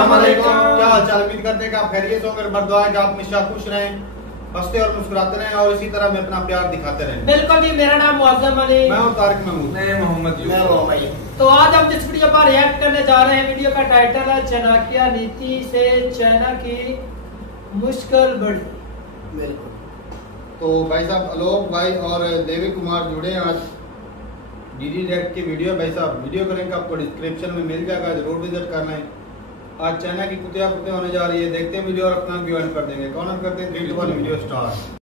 अस्सलाम वालेकुम। क्या हाल चाल? उम्मीद करते हैं कि आप खैरियत हो। मेरी दुआ है कि आप हमेशा खुश रहें, हंसते और मुस्कुराते रहें और इसी तरह में अपना प्यार दिखाते रहें। बिल्कुल जी। मेरा नाम मुअज्जम अली, मैं हूं तारिक महमूद, मैं मोहम्मद यूसुफ। तो आज हम जिस वीडियो पर रिएक्ट करने जा रहे हैं, वीडियो का टाइटल है चाणक्य नीति से चाइना की मुश्किल बढ़ी। बिल्कुल। तो भाई साहब आलोक भाई और देवी कुमार जुड़े हैं आज डीडी डायरेक्ट की वीडियो। भाई साहब वीडियो का लिंक आपको डिस्क्रिप्शन में मिल जाएगा, जरूर विजिट करना है। आज चाइना की कुतिया होने जा रही है, देखते हैं वीडियो और अपना व्यू कर देंगे। कौन करते हैं 3 2 1 वीडियो स्टार्ट।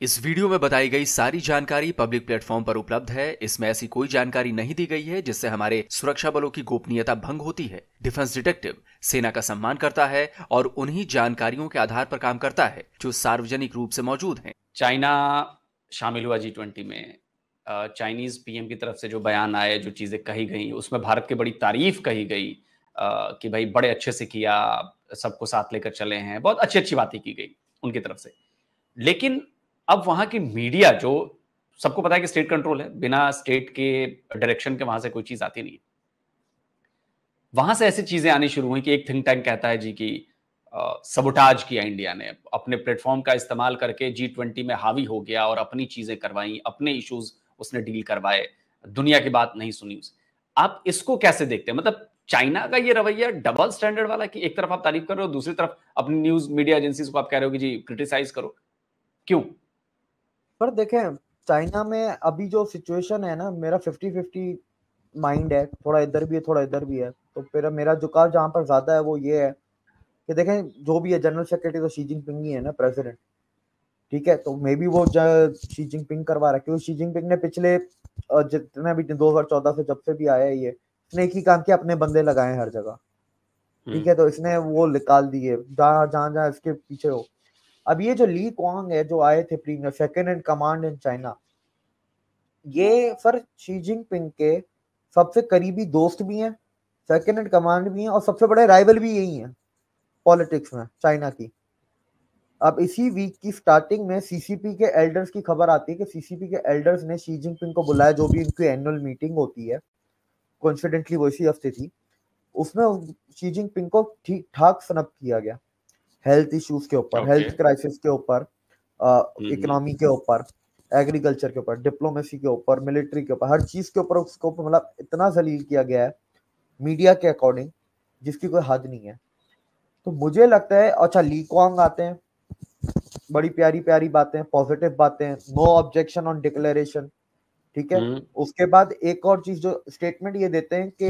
इस वीडियो में बताई गई सारी जानकारी पब्लिक प्लेटफॉर्म पर उपलब्ध है। इसमें ऐसी कोई जानकारी नहीं दी गई है जिससे हमारे सुरक्षा बलों की गोपनीयता भंग होती है। डिफेंस डिटेक्टिव सेना का सम्मान करता है और उन्हीं जानकारियों के आधार पर काम करता है जो सार्वजनिक रूप से मौजूद हैं। चाइना शामिल हुआ G20 में। चाइनीज पीएम की तरफ से जो बयान आए, जो चीजें कही गई, उसमें भारत की बड़ी तारीफ कही गई कि भाई बड़े अच्छे से किया, सबको साथ लेकर चले हैं, बहुत अच्छी अच्छी बातें की गई उनकी तरफ से। लेकिन अब वहां की मीडिया, जो सबको पता है कि स्टेट कंट्रोल है, बिना स्टेट के डायरेक्शन के वहां से कोई चीज आती नहीं, वहां से ऐसी चीजें आनी शुरू हुई कि एक थिंक टैंक कहता है जी कि सबोटाज किया इंडिया ने, अपने प्लेटफॉर्म का इस्तेमाल करके G20 में हावी हो गया और अपनी चीजें करवाई, अपने इश्यूज उसने डील करवाए, दुनिया की बात नहीं सुनी उसने। आप इसको कैसे देखते हैं? मतलब चाइना का ये रवैया डबल स्टैंडर्ड वाला कि एक तरफ आप तारीफ कर रहे हो, दूसरी तरफ अपनी न्यूज मीडिया एजेंसीज को आप कह रहे हो कि जी क्रिटिसाइज करो, क्यों? पर देखें, चाइना में अभी जो सिचुएशन है ना, मेरा 50-50 माइंड है, थोड़ा इधर भी है थोड़ा इधर भी है। तो फिर मेरा झुकाव जहां पर ज्यादा है वो ये है कि देखें, जो भी है जनरल सेक्रेटरी तो शी जिनपिंग ही है ना, प्रेसिडेंट, ठीक है। तो मे बी वो शी जिनपिंग करवा रहा है, क्योंकि शी जिनपिंग ने पिछले जितने भी 2014 से जब से भी आया है ये, इसने एक ही काम किया, अपने बंदे लगाए हर जगह, ठीक है। तो इसने वो निकाल दिए जहां जहां इसके पीछे हो। अब ये जो ली क्वांग है, जो आए थे premier second in command in China, ये सर शी जिनपिंग के सबसे करीबी दोस्त भी हैं, सेकंड इन कमांड भी हैं, और सबसे बड़े राइवल भी यही हैं पॉलिटिक्स में चाइना की। अब इसी वीक की स्टार्टिंग में सीसीपी के एल्डर्स की खबर आती है कि सीसीपी के एल्डर्स ने शी जिनपिंग को बुलाया, जो भी उनकी एनुअल मीटिंग होती है, कोइंसिडेंटली वो इसी हफ्ते थी। उसमें शी जिनपिंग को ठीक ठाक सनब किया गया, हेल्थ इश्यूज के ऊपर, हेल्थ क्राइसिस के ऊपर, इकोनॉमी के ऊपर, एग्रीकल्चर के ऊपर, डिप्लोमेसी के ऊपर, मिलिट्री के ऊपर, हर चीज के ऊपर उसको मतलब इतना जलील किया गया है मीडिया के अकॉर्डिंग, जिसकी कोई हद नहीं है। तो मुझे लगता है, अच्छा ली क्वांग आते हैं, बड़ी प्यारी प्यारी बातें, पॉजिटिव बातें, नो ऑब्जेक्शन ऑन डिक्लेरेशन, ठीक है। उसके बाद एक और चीज जो स्टेटमेंट ये देते हैं कि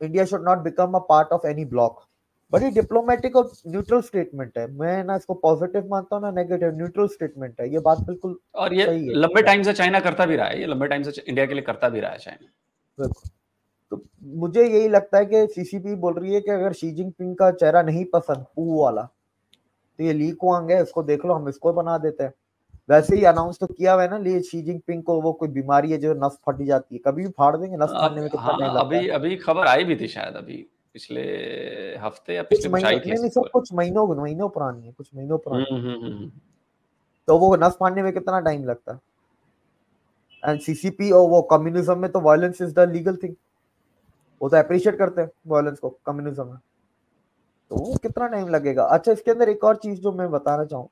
India should not become a part of any block. बड़ी डिप्लोमेटिक और न्यूट्रल स्टेटमेंट है। मैं ना इसको पॉजिटिव मानता हूँ ना नेगेटिव, न्यूट्रल स्टेटमेंट है ये बात, बिल्कुल। और ये सही है, लंबे टाइम से चाइना करता भी रहा है, ये लंबे टाइम से इंडिया के लिए करता भी रहा है चाइना। तो मुझे यही लगता है कि सीसीपी बोल रही है कि अगर शी जिनपिंग का चेहरा नहीं पसंद पू वाला, तो ये ली क्वांग है, इसको देख लो, हम इसको बना देते हैं। वैसे ही अनाउंस तो किया हुआ है ना, लिए शी जिनपिंग को वो कोई बीमारी है जो नस फट जाती है, कभी भी फाड़ देंगे, नस फाड़ने में कितना टाइम लगता है। अभी खबर आई भी थी शायद, अभी पिछले हफ्ते या पिछले कुछ आई थी, नहीं सब कुछ महीनों पुरानी है, कुछ महीनों पुरानी। तो वो नस फाड़ने में कितना टाइम लगता है। एंड सीसीपी और वो कम्युनिज्म में तो violence is the legal thing, वो तो अप्रिशिएट करते हैं वायलेंस को कम्युनिज्म में, तो वो कितना टाइम लगेगा। अच्छा, इसके अंदर एक और चीज जो मैं बताना चाहूँ,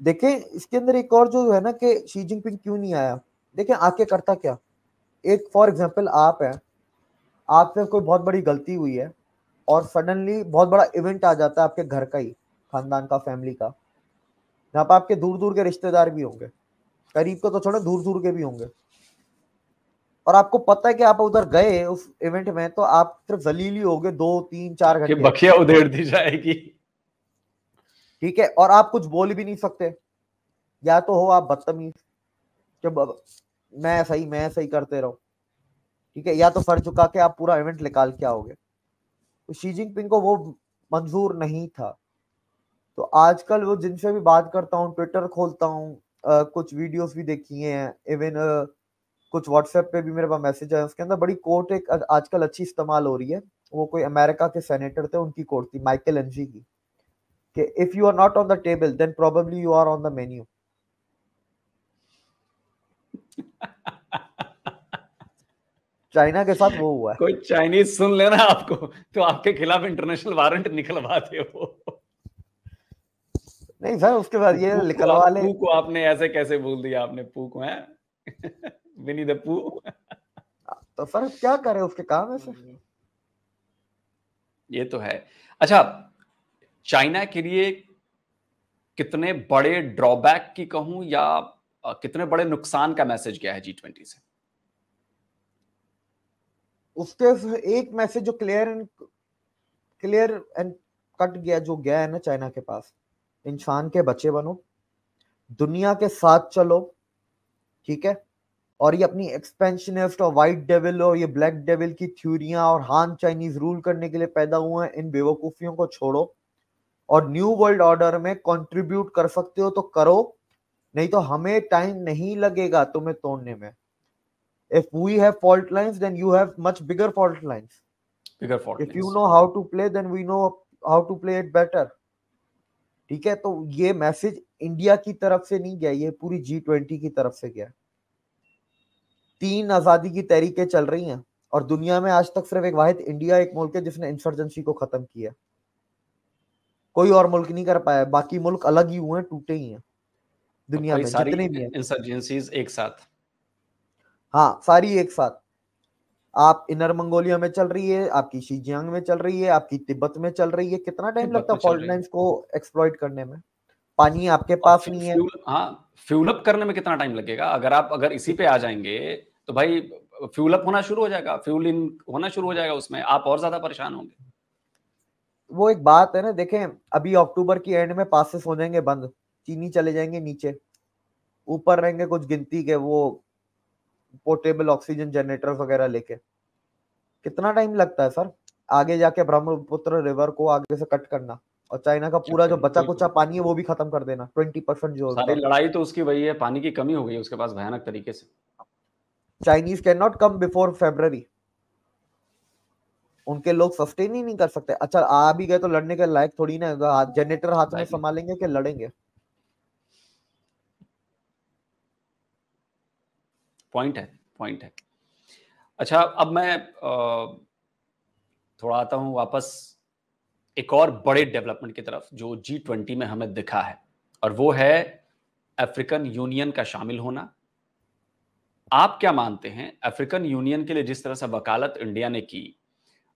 देखें इसके अंदर एक और जो है ना कि शी जिनपिंग क्यों नहीं आया, देखें आके करता क्या। एक फॉर एग्जांपल आप है, आपसे कोई बहुत बड़ी गलती हुई है और सडनली बहुत बड़ा इवेंट आ जाता है आपके घर का ही, खानदान का, फैमिली का, जहाँ पर आपके दूर दूर के रिश्तेदार भी होंगे, करीब को तो छोड़ो दूर दूर के भी होंगे, और आपको पता है कि आप उधर गए उस इवेंट में, तो आप सिर्फ जलील ही होगे 2-3-4 घंटे, बखिया उधेड़ दी जाएगी, ठीक है। और आप कुछ बोल भी नहीं सकते, या तो हो आप बदतमीज कि मैं सही करते रहो, ठीक है, या तो सर झुका के आप पूरा इवेंट निकाल के आओगे। तो शी जिनपिंग को वो मंजूर नहीं था। तो आजकल वो जिनसे भी बात करता हूँ, ट्विटर खोलता हूँ, कुछ वीडियोस भी देखी हैं, इवन कुछ व्हाट्सएप पे भी मेरे पास मैसेज है, उसके अंदर बड़ी कोट एक आजकल अच्छी इस्तेमाल हो रही है। वो कोई अमेरिका के सेनेटर थे, उनकी कोट थी, माइकल एनजी की। कि if you are not on the table then probably you are on the menu. China के साथ वो हुआ है। कोई चाइनीज सुन लेना आपको तो आपके खिलाफ इंटरनेशनल वारंट निकलवा दे वो। नहीं सर, उसके बाद ये निकलवा ले। पू को आपने ऐसे कैसे बोल दिया आपने, पू को है विनी द पू। तो सर क्या करे, उसके काम है सर। ये तो है। अच्छा, चाइना के लिए कितने बड़े ड्रॉबैक की कहूं या कितने बड़े नुकसान का मैसेज गया है G20 से? उसके एक मैसेज जो क्लियर एंड कट गया, जो गया है ना चाइना के पास, इंसान के बच्चे बनो, दुनिया के साथ चलो, ठीक है, और ये अपनी एक्सपेंशनिस्ट और व्हाइट डेविल और ये ब्लैक डेविल की थ्योरियां और हान चाइनीज रूल करने के लिए पैदा हुए हैं, इन बेवकूफियों को छोड़ो और न्यू वर्ल्ड ऑर्डर में कंट्रीब्यूट कर सकते हो तो करो, नहीं तो हमें टाइम नहीं लगेगा तुम्हें तोड़ने में। If we have fault lines, then you have much bigger fault lines. Bigger fault If lines. you know how to play, then we know how to play it better. ठीक है, तो ये मैसेज इंडिया की तरफ से नहीं गया, ये पूरी G20 की तरफ से गया। 3 आजादी की तहरीकें चल रही हैं और दुनिया में आज तक सिर्फ एक वाहिद इंडिया एक मुल्क है जिसने इंसर्जेंसी को खत्म किया। कोई और मुल्क नहीं कर पाया, बाकी मुल्क अलग ही हुए हैं, टूटे ही हैं दुनिया में जितने भी हैं। इंसर्जेंसीज एक साथ, हाँ सारी एक साथ। आप इनर मंगोलिया में चल रही है, आपकी शीजियांग में चल रही है, आपकी तिब्बत में चल रही है। कितना टाइम लगता है फॉल्ट लाइंस को एक्सप्लॉइट करने में? पानी आपके पास नहीं है। हाँ, फ्यूल अप करने में कितना टाइम लगेगा? अगर इसी पे आ जाएंगे तो भाई फ्यूल अप होना शुरू हो जाएगा, फ्यूल इन होना शुरू हो जाएगा, उसमें आप और ज्यादा परेशान होंगे। वो एक बात है ना, देखें अभी अक्टूबर की एंड में पासेस हो जाएंगे बंद, चीनी चले जाएंगे नीचे, ऊपर रहेंगे कुछ गिनती के वो पोर्टेबल ऑक्सीजन जनरेटर वगैरह लेके। कितना टाइम लगता है सर आगे जाके ब्रह्मपुत्र रिवर को आगे से कट करना, और चाइना का पूरा जो बचा कुचा पानी है वो भी खत्म कर देना। 20% जो सारी लड़ाई तो उसकी वही है, पानी की कमी हो गई उसके पास भयानक तरीके से। Chinese can not come before February, उनके लोग सस्टेन ही नहीं कर सकते। अच्छा आ भी गए तो लड़ने के लायक थोड़ी ना, जनरेटर हाथ में संभालेंगे कि लड़ेंगे? पॉइंट है। अच्छा, अब मैं थोड़ा आता हूं वापस एक और बड़े डेवलपमेंट की तरफ जो G20 में हमें दिखा है, और वो है अफ्रीकन यूनियन का शामिल होना। आप क्या मानते हैं अफ्रीकन यूनियन के लिए जिस तरह से वकालत इंडिया ने की,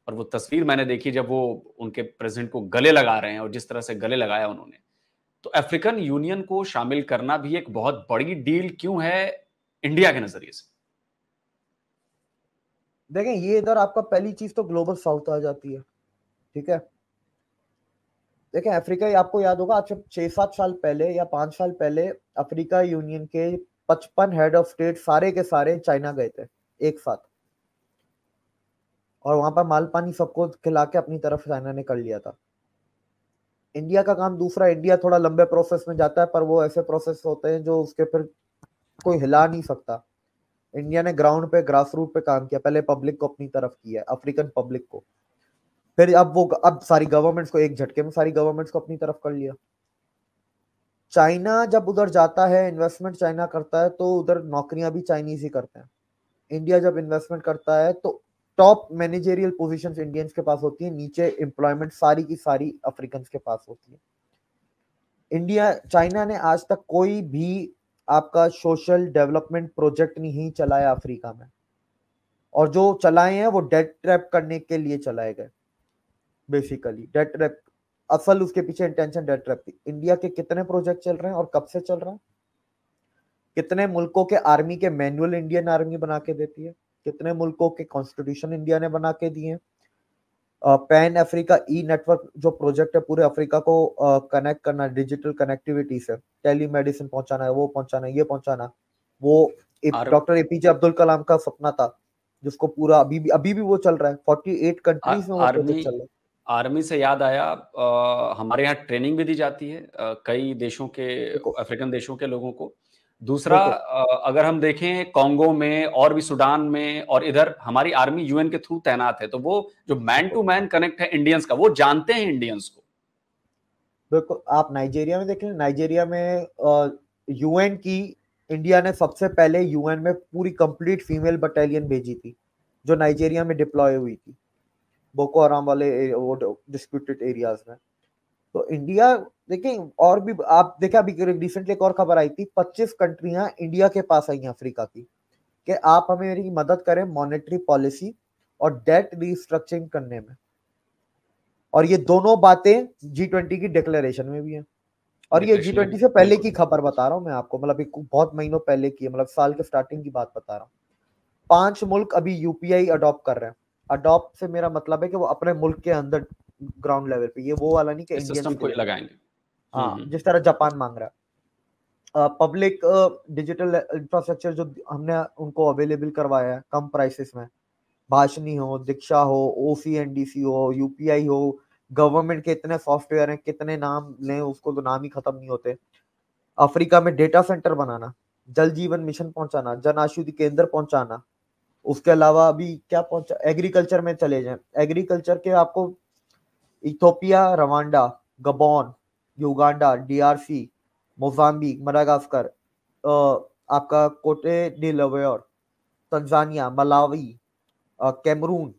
और वो तस्वीर मैंने देखी जब वो उनके प्रेसिडेंट को गले लगा रहे हैं और जिस तरह से गले लगाया उन्होंने, तो अफ्रीकन यूनियन को शामिल करना भी एक बहुत बड़ी डील क्यों है इंडिया के नजरिए से? देखें ये इधर आपका पहली चीज तो ग्लोबल साउथ आ जाती है, ठीक है। देखें अफ्रीका, आपको याद होगा आज 6-7 साल पहले या 5 साल पहले अफ्रीका यूनियन के 55 हेड ऑफ स्टेट सारे के सारे चाइना गए थे एक साथ, और वहां पर माल पानी सबको खिला के अपनी तरफ चाइना ने कर लिया था। इंडिया का काम दूसरा, इंडिया थोड़ा लंबे प्रोसेस में जाता है, पर वो ऐसे प्रोसेस होते हैं जो उसके फिर कोई हिला नहीं सकता। इंडिया ने ग्राउंड पे ग्रास रूट पे काम किया, पहले पब्लिक को अपनी तरफ किया, अफ्रीकन पब्लिक को, फिर अब सारी गवर्नमेंट्स को एक झटके में सारी गवर्नमेंट्स को अपनी तरफ कर लिया। चाइना जब उधर जाता है, इन्वेस्टमेंट चाइना करता है, तो उधर नौकरियां भी चाइनीज ही करते हैं। इंडिया जब इन्वेस्टमेंट करता है तो टॉप मैनेजरियल पोजीशंस इंडियंस के पास होती है, नीचे एम्प्लॉयमेंट सारी की सारी अफ्रीकन के पास होती है। चाइना ने आज तक कोई भी आपका सोशल डेवलपमेंट प्रोजेक्ट नहीं चलाया अफ्रीका में, और जो चलाए हैं वो डेट ट्रैप करने के लिए चलाए गए। बेसिकली डेट ट्रैप, असल उसके पीछे इंटेंशन डेट ट्रैप थी। इंडिया के कितने प्रोजेक्ट चल रहे हैं और कब से चल रहा है? कितने मुल्कों के आर्मी के मैनुअल इंडियन आर्मी बना के देती है? कितने मुल्कों के कॉन्स्टिट्यूशन इंडिया ने बना के दिए? पैन अफ्रीका ई नेटवर्क जो प्रोजेक्ट है, पूरे अफ्रीका को कनेक्ट करना, डिजिटल कनेक्टिविटी से टेली मेडिसिन पहुंचाना है, वो पहुंचाना है, ये पहुंचाना, वो डॉक्टर APJ अब्दुल कलाम का सपना था, जिसको पूरा अभी भी वो चल रहा है। 48 कंट्रीज में वो प्रोजेक्ट चल रहा है। आर्मी से याद आया, हमारे यहाँ ट्रेनिंग भी दी जाती है कई देशों के, अफ्रीकन देशों के लोगों को। दूसरा, अगर हम देखें कॉन्गो में और भी सूडान में, और इधर हमारी आर्मी UN के थ्रू तैनात है, तो वो जो मैन टू मैन कनेक्ट है इंडियंस का, वो जानते हैं इंडियंस को। देखो आप नाइजीरिया में देखें, नाइजीरिया में यूएन की, इंडिया ने सबसे पहले यूएन में पूरी कंप्लीट फीमेल बटालियन भेजी थी जो नाइजीरिया में डिप्लॉय हुई थी बोको हराम वाले वो डिस्प्यूटेड एरियाज में। तो इंडिया देखिए, और भी आप देखा अभी रिसेंटली एक और खबर आई थी, 25 कंट्रियां इंडिया के पास आई हैं अफ्रीका की कि आप हमें मेरी मदद करें मॉनेटरी पॉलिसी और डेट रिस्ट्रक्चरिंग करने में। और ये दोनों बातें G20 की डिक्लेरेशन में भी हैं। और ये G20 से पहले की खबर बता रहा हूं मैं आपको, मतलब एक बहुत महीनों पहले की, मतलब साल के स्टार्टिंग की बात बता रहा हूं। 5 मुल्क अभी यूपीआई अडॉप्ट कर रहे हैं। अडॉप्ट से मेरा मतलब है कि वो अपने मुल्क के अंदर ग्राउंड लेवल पे, ये वो वाला नहीं कि इंडियन सिस्टम को लगाएंगे। हाँ, जिस तरह जापान मांग रहा है। पब्लिक डिजिटल इंफ्रास्ट्रक्चर जो हमने उनको अवेलेबल करवाया है कम प्राइसेस में, भाषणी हो, दीक्षा हो, ओसीएनडीसी हो, यूपीआई हो, गवर्नमेंट के इतने सॉफ्टवेयर हैं, कितने नाम लें उसको तो नाम ही खत्म नहीं होते। अफ्रीका में डेटा सेंटर बनाना, जल जीवन मिशन पहुंचाना, जन औषधि केंद्र पहुंचाना, उसके अलावा अभी क्या पहुंचा, एग्रीकल्चर में चले जाएं, एग्रीकल्चर के आपको Ethiopia, Rwanda, Gabon, Uganda, DRC, Mozambique, Madagascar, आपका कोटे डी लवेयर, तंजानिया, मलावी, कैमरून,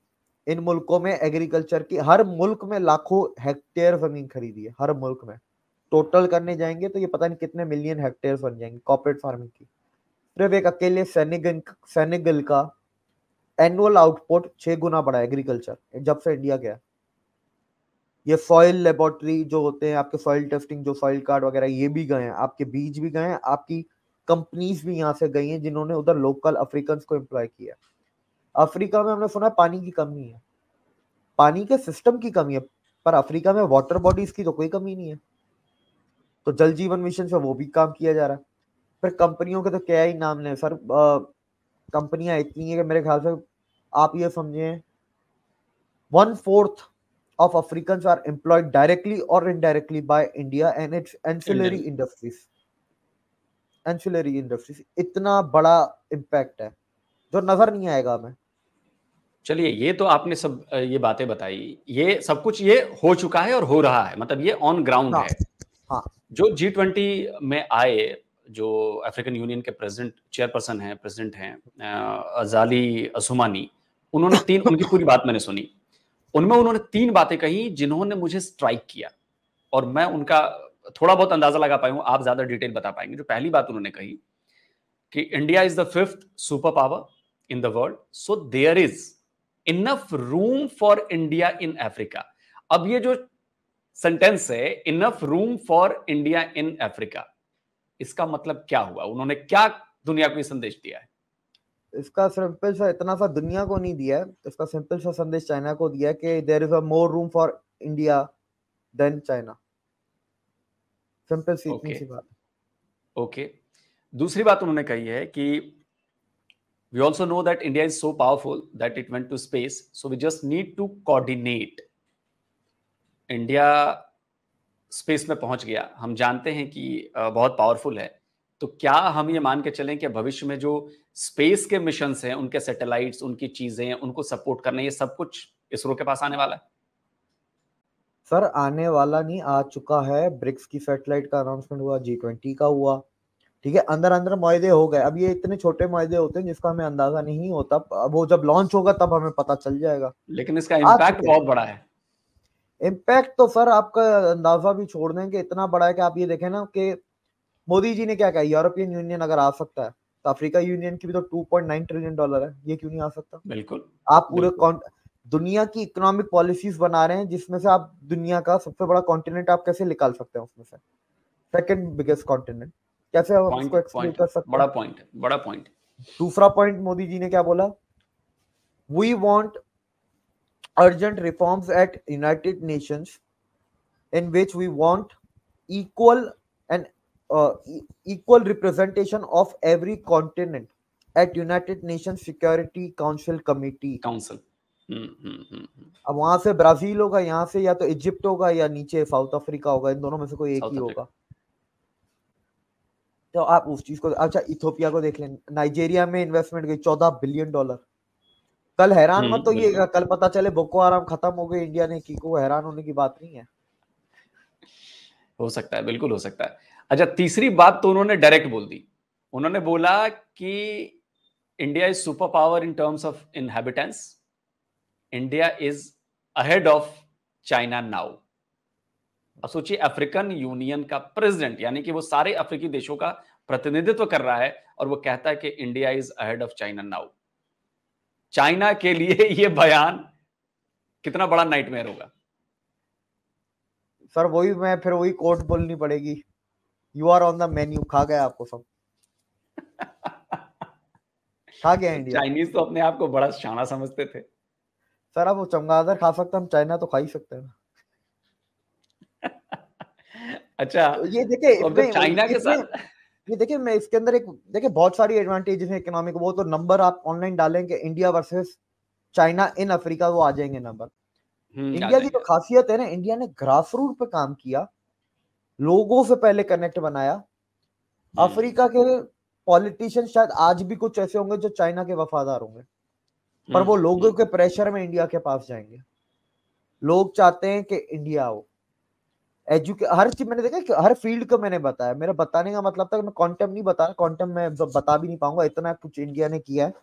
इन मुल्कों में एग्रीकल्चर की, हर मुल्क में लाखों हेक्टेयर जमीन खरीदी है, हर मुल्क में। टोटल करने जाएंगे तो ये पता नहीं कितने मिलियन हेक्टेयर बन जाएंगे कॉर्पोरेट फार्मिंग की। सिर्फ एक अकेले सेनेगल का एनुअल आउटपुट 6 गुना बढ़ा एग्रीकल्चर जब से इंडिया गया। ये सॉइल लेबोरेटरी जो होते हैं आपके, सॉइल टेस्टिंग, जो सॉइल कार्ड वगैरह, ये भी गए हैं, आपके बीज भी गए हैं, आपकी कंपनीज भी यहाँ से गई हैं जिन्होंने उधर लोकल अफ्रीकन को एम्प्लॉय किया। अफ्रीका में हमने सुना पानी की कमी है, पानी के सिस्टम की कमी है, पर अफ्रीका में वाटर बॉडीज की तो कोई कमी नहीं है। तो जल जीवन मिशन से वो भी काम किया जा रहा है। फिर कंपनियों के तो क्या ही नाम लें सर, कंपनियां इतनी है कि मेरे ख्याल से आप ये समझे 1/4 of Africans are employed directly or indirectly by India and its ancillary industries. Ancillary industries इतना बड़ा इम्पैक्ट है जो नजर नहीं आएगा हमें। चलिए, ये तो आपने सब ये बातें बताई, ये सब कुछ ये हो चुका है और हो रहा है, मतलब ये ऑन ग्राउंड है। हाँ। जो G20 में आए, जो अफ्रीकन यूनियन के चेयरपर्सन हैं, प्रेसिडेंट हैं अजाली असुमानी, उन्होंने उनकी पूरी बात मैंने सुनी। उनमें उन्होंने 3 बातें कही जिन्होंने मुझे स्ट्राइक किया, और मैं उनका थोड़ा बहुत अंदाजा लगा पाया हूं, आप ज्यादा डिटेल बता पाएंगे। जो पहली बात उन्होंने कही कि India is the 5th super power in the world, so there is enough room for India in Africa. अब ये जो सेंटेंस है, enough room for India in Africa, इसका मतलब क्या हुआ? उन्होंने क्या दुनिया को ये संदेश दिया है? इसका सिंपल सा, इतना सा दुनिया को नहीं दिया है, इसका सिंपल सा संदेश चाइना को दिया है कि there is a more room for India than China. Simple सी इतनी सी बात। ओके। दूसरी बात उन्होंने कही है कि we also know that India is so powerful that it went to space, so we just need to coordinate. India space में पहुंच गया, हम जानते हैं कि बहुत पावरफुल है, तो क्या हम ये मान के चलें कि भविष्य में जो स्पेस के मिशंस हैं, उनके सैटेलाइट्स, उनकी चीजें, उनको सपोर्ट करना, ये सब कुछ इसरो के पास आने वाला है? सर आने वाला नहीं, आ चुका है। ब्रिक्स की सैटेलाइट का अनाउंसमेंट हुआ, G20 का हुआ, ठीक है। अंदर अंदर मुआहदे हो गए। अब ये इतने छोटे मुआहदे होते हैं जिसका हमें अंदाजा नहीं होता, अब वो जब लॉन्च होगा तब हमें पता चल जाएगा। लेकिन इसका इम्पैक्ट बहुत बड़ा है। इम्पैक्ट तो सर आपका अंदाजा भी छोड़ दें कि इतना बड़ा है कि आप ये देखें ना कि मोदी जी ने क्या कहा, यूरोपियन यूनियन अगर आ सकता है तो अफ्रीका यूनियन की भी तो $2.9 ट्रिलियन है, ये क्यों नहीं आ सकता? बिल्कुल। आप पूरे दुनिया की इकोनॉमिक पॉलिसीज बना रहे हैं जिसमें से आप दुनिया का सबसे बड़ा कॉन्टिनेंट आप कैसे निकाल सकते हैं उसमें से, सेकंड बिगेस्ट कॉन्टिनेंट, कैसे आप उसको एक्सप्लेन कर सकते हैं? बड़ा पॉइंट है, बड़ा पॉइंट। दूसरा पॉइंट मोदी जी ने क्या बोला, we want urgent reforms at United Nations in which we want equal representation of every continent at United Nations Security Council Committee. Council. अब वहां से ब्राजील होगा, यहाँ से या तो इजिप्ट होगा या नीचे साउथ अफ्रीका होगा, इन दोनों में से कोई एक ही होगा। तो आप उस चीज को, अच्छा इथियोपिया को देख लें, नाइजीरिया में इन्वेस्टमेंट गई $14 बिलियन। कल हैरान मत तो ये कल पता चले बोको हराम खत्म हो गई इंडिया ने की, को हैरान होने की बात नहीं है। हो सकता है, बिल्कुल हो सकता है। अच्छा, तीसरी बात तो उन्होंने डायरेक्ट बोल दी। उन्होंने बोला कि India is super power in terms of inhabitants, India is ahead of China now. अब सोचिए, अफ्रीकन यूनियन का प्रेसिडेंट, यानी कि वो सारे अफ्रीकी देशों का प्रतिनिधित्व कर रहा है, और वो कहता है कि India is ahead of China now. China के लिए ये बयान कितना बड़ा नाइटमेयर होगा। सर वही मैं फिर वही कोट बोलनी पड़ेगी, you are on the menu. खा गया आपको सब, खा गया इंडिया। चाइनीज तो अपने आप को बड़ा शाना समझते थे। सर अब वो चमगादड़ खा सकते, हम चाइना तो खा ही सकते हैं। अच्छा, तो ये देखिए तो अब जब चाइना के साथ, ये देखिए मैं इसके अंदर एक देखिए बहुत सारी एडवांटेजेस है इकोनॉमिक। वो तो नंबर आप ऑनलाइन डालेंगे India versus China in Africa, वो आ जाएंगे नंबर। इंडिया की जो खासियत है ना, इंडिया ने ग्रास रूट पे काम किया, लोगों से पहले कनेक्ट बनाया। अफ्रीका के पॉलिटिशियन शायद आज भी कुछ ऐसे होंगे जो चाइना के वफादार होंगे, पर वो लोगों के प्रेशर में इंडिया के पास जाएंगे। लोग चाहते हैं कि इंडिया हो। हर चीज मैंने देखा कि हर फील्ड को मैंने बताया। मेरा बताने का मतलब था कि मैं क्वांटम नहीं बता रहा, क्वांटम मैं बता भी नहीं पाऊंगा, इतना कुछ इंडिया ने किया है,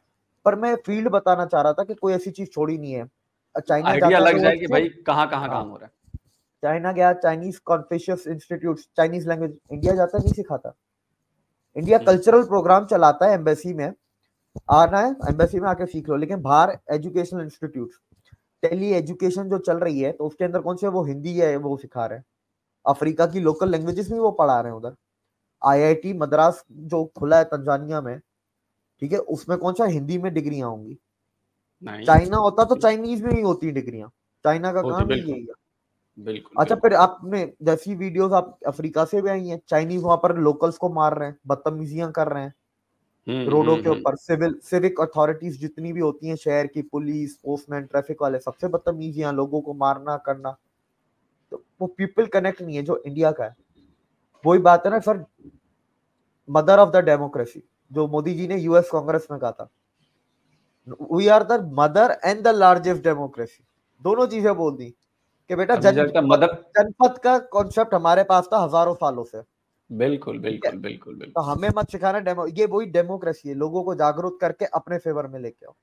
पर मैं फील्ड बताना चाह रहा था कि कोई ऐसी चीज छोड़ी नहीं है। चाइना आइडिया लग जाए कि भाई कहाँ कहाँ काम हो रहा है। चाइना गया, Chinese Confucius institute, Chinese language India जाता नहीं सिखाता। इंडिया कल्चरल प्रोग्राम चलाता है, एम्बेसी में आना है, एम्बेसी में आके सीख लो, लेकिन बाहर एजुकेशनल इंस्टीट्यूट, टेली एजुकेशन जो चल रही है, तो उसके अंदर कौन से वो हिंदी है वो सिखा रहे हैं। अफ्रीका की लोकल लैंग्वेजेस में वो पढ़ा रहे हैं उधर। आईआईटी मद्रास जो खुला है तंजानिया में, ठीक है, उसमें कौन सा हिंदी में डिग्रियां होंगी। चाइना होता तो चाइनीज में ही होती डिग्रियां। चाइना का काम ही यही है। बिल्कुल। अच्छा, फिर आपने जैसी वीडियोस आप अफ्रीका से भी आई हैं, चाइनीज वहां पर लोकल्स को मार रहे हैं, बदतमीजियां कर रहे हैं रोडों के ऊपर। सिविक अथॉरिटीज जितनी भी होती हैं शहर की, पुलिस, पोस्टमैन, ट्रैफिक वाले, सबसे बदतमीजियां, लोगों को मारना करना। तो वो पीपल कनेक्ट नहीं है जो इंडिया का है। वही बात है ना sir, mother of the democracy, जो मोदी जी ने यूएस कांग्रेस में कहा था, we are the mother and the largest democracy. दोनों चीजें बोल दी कि बेटा जनपद का कॉन्सेप्ट हमारे पास था हजारों सालों से। बिल्कुल बिल्कुल बिल्कुल बिल्कुल। तो हमें मत सिखाना ये वही डेमोक्रेसी है, लोगों को जागरूक करके अपने फेवर में लेके आओ।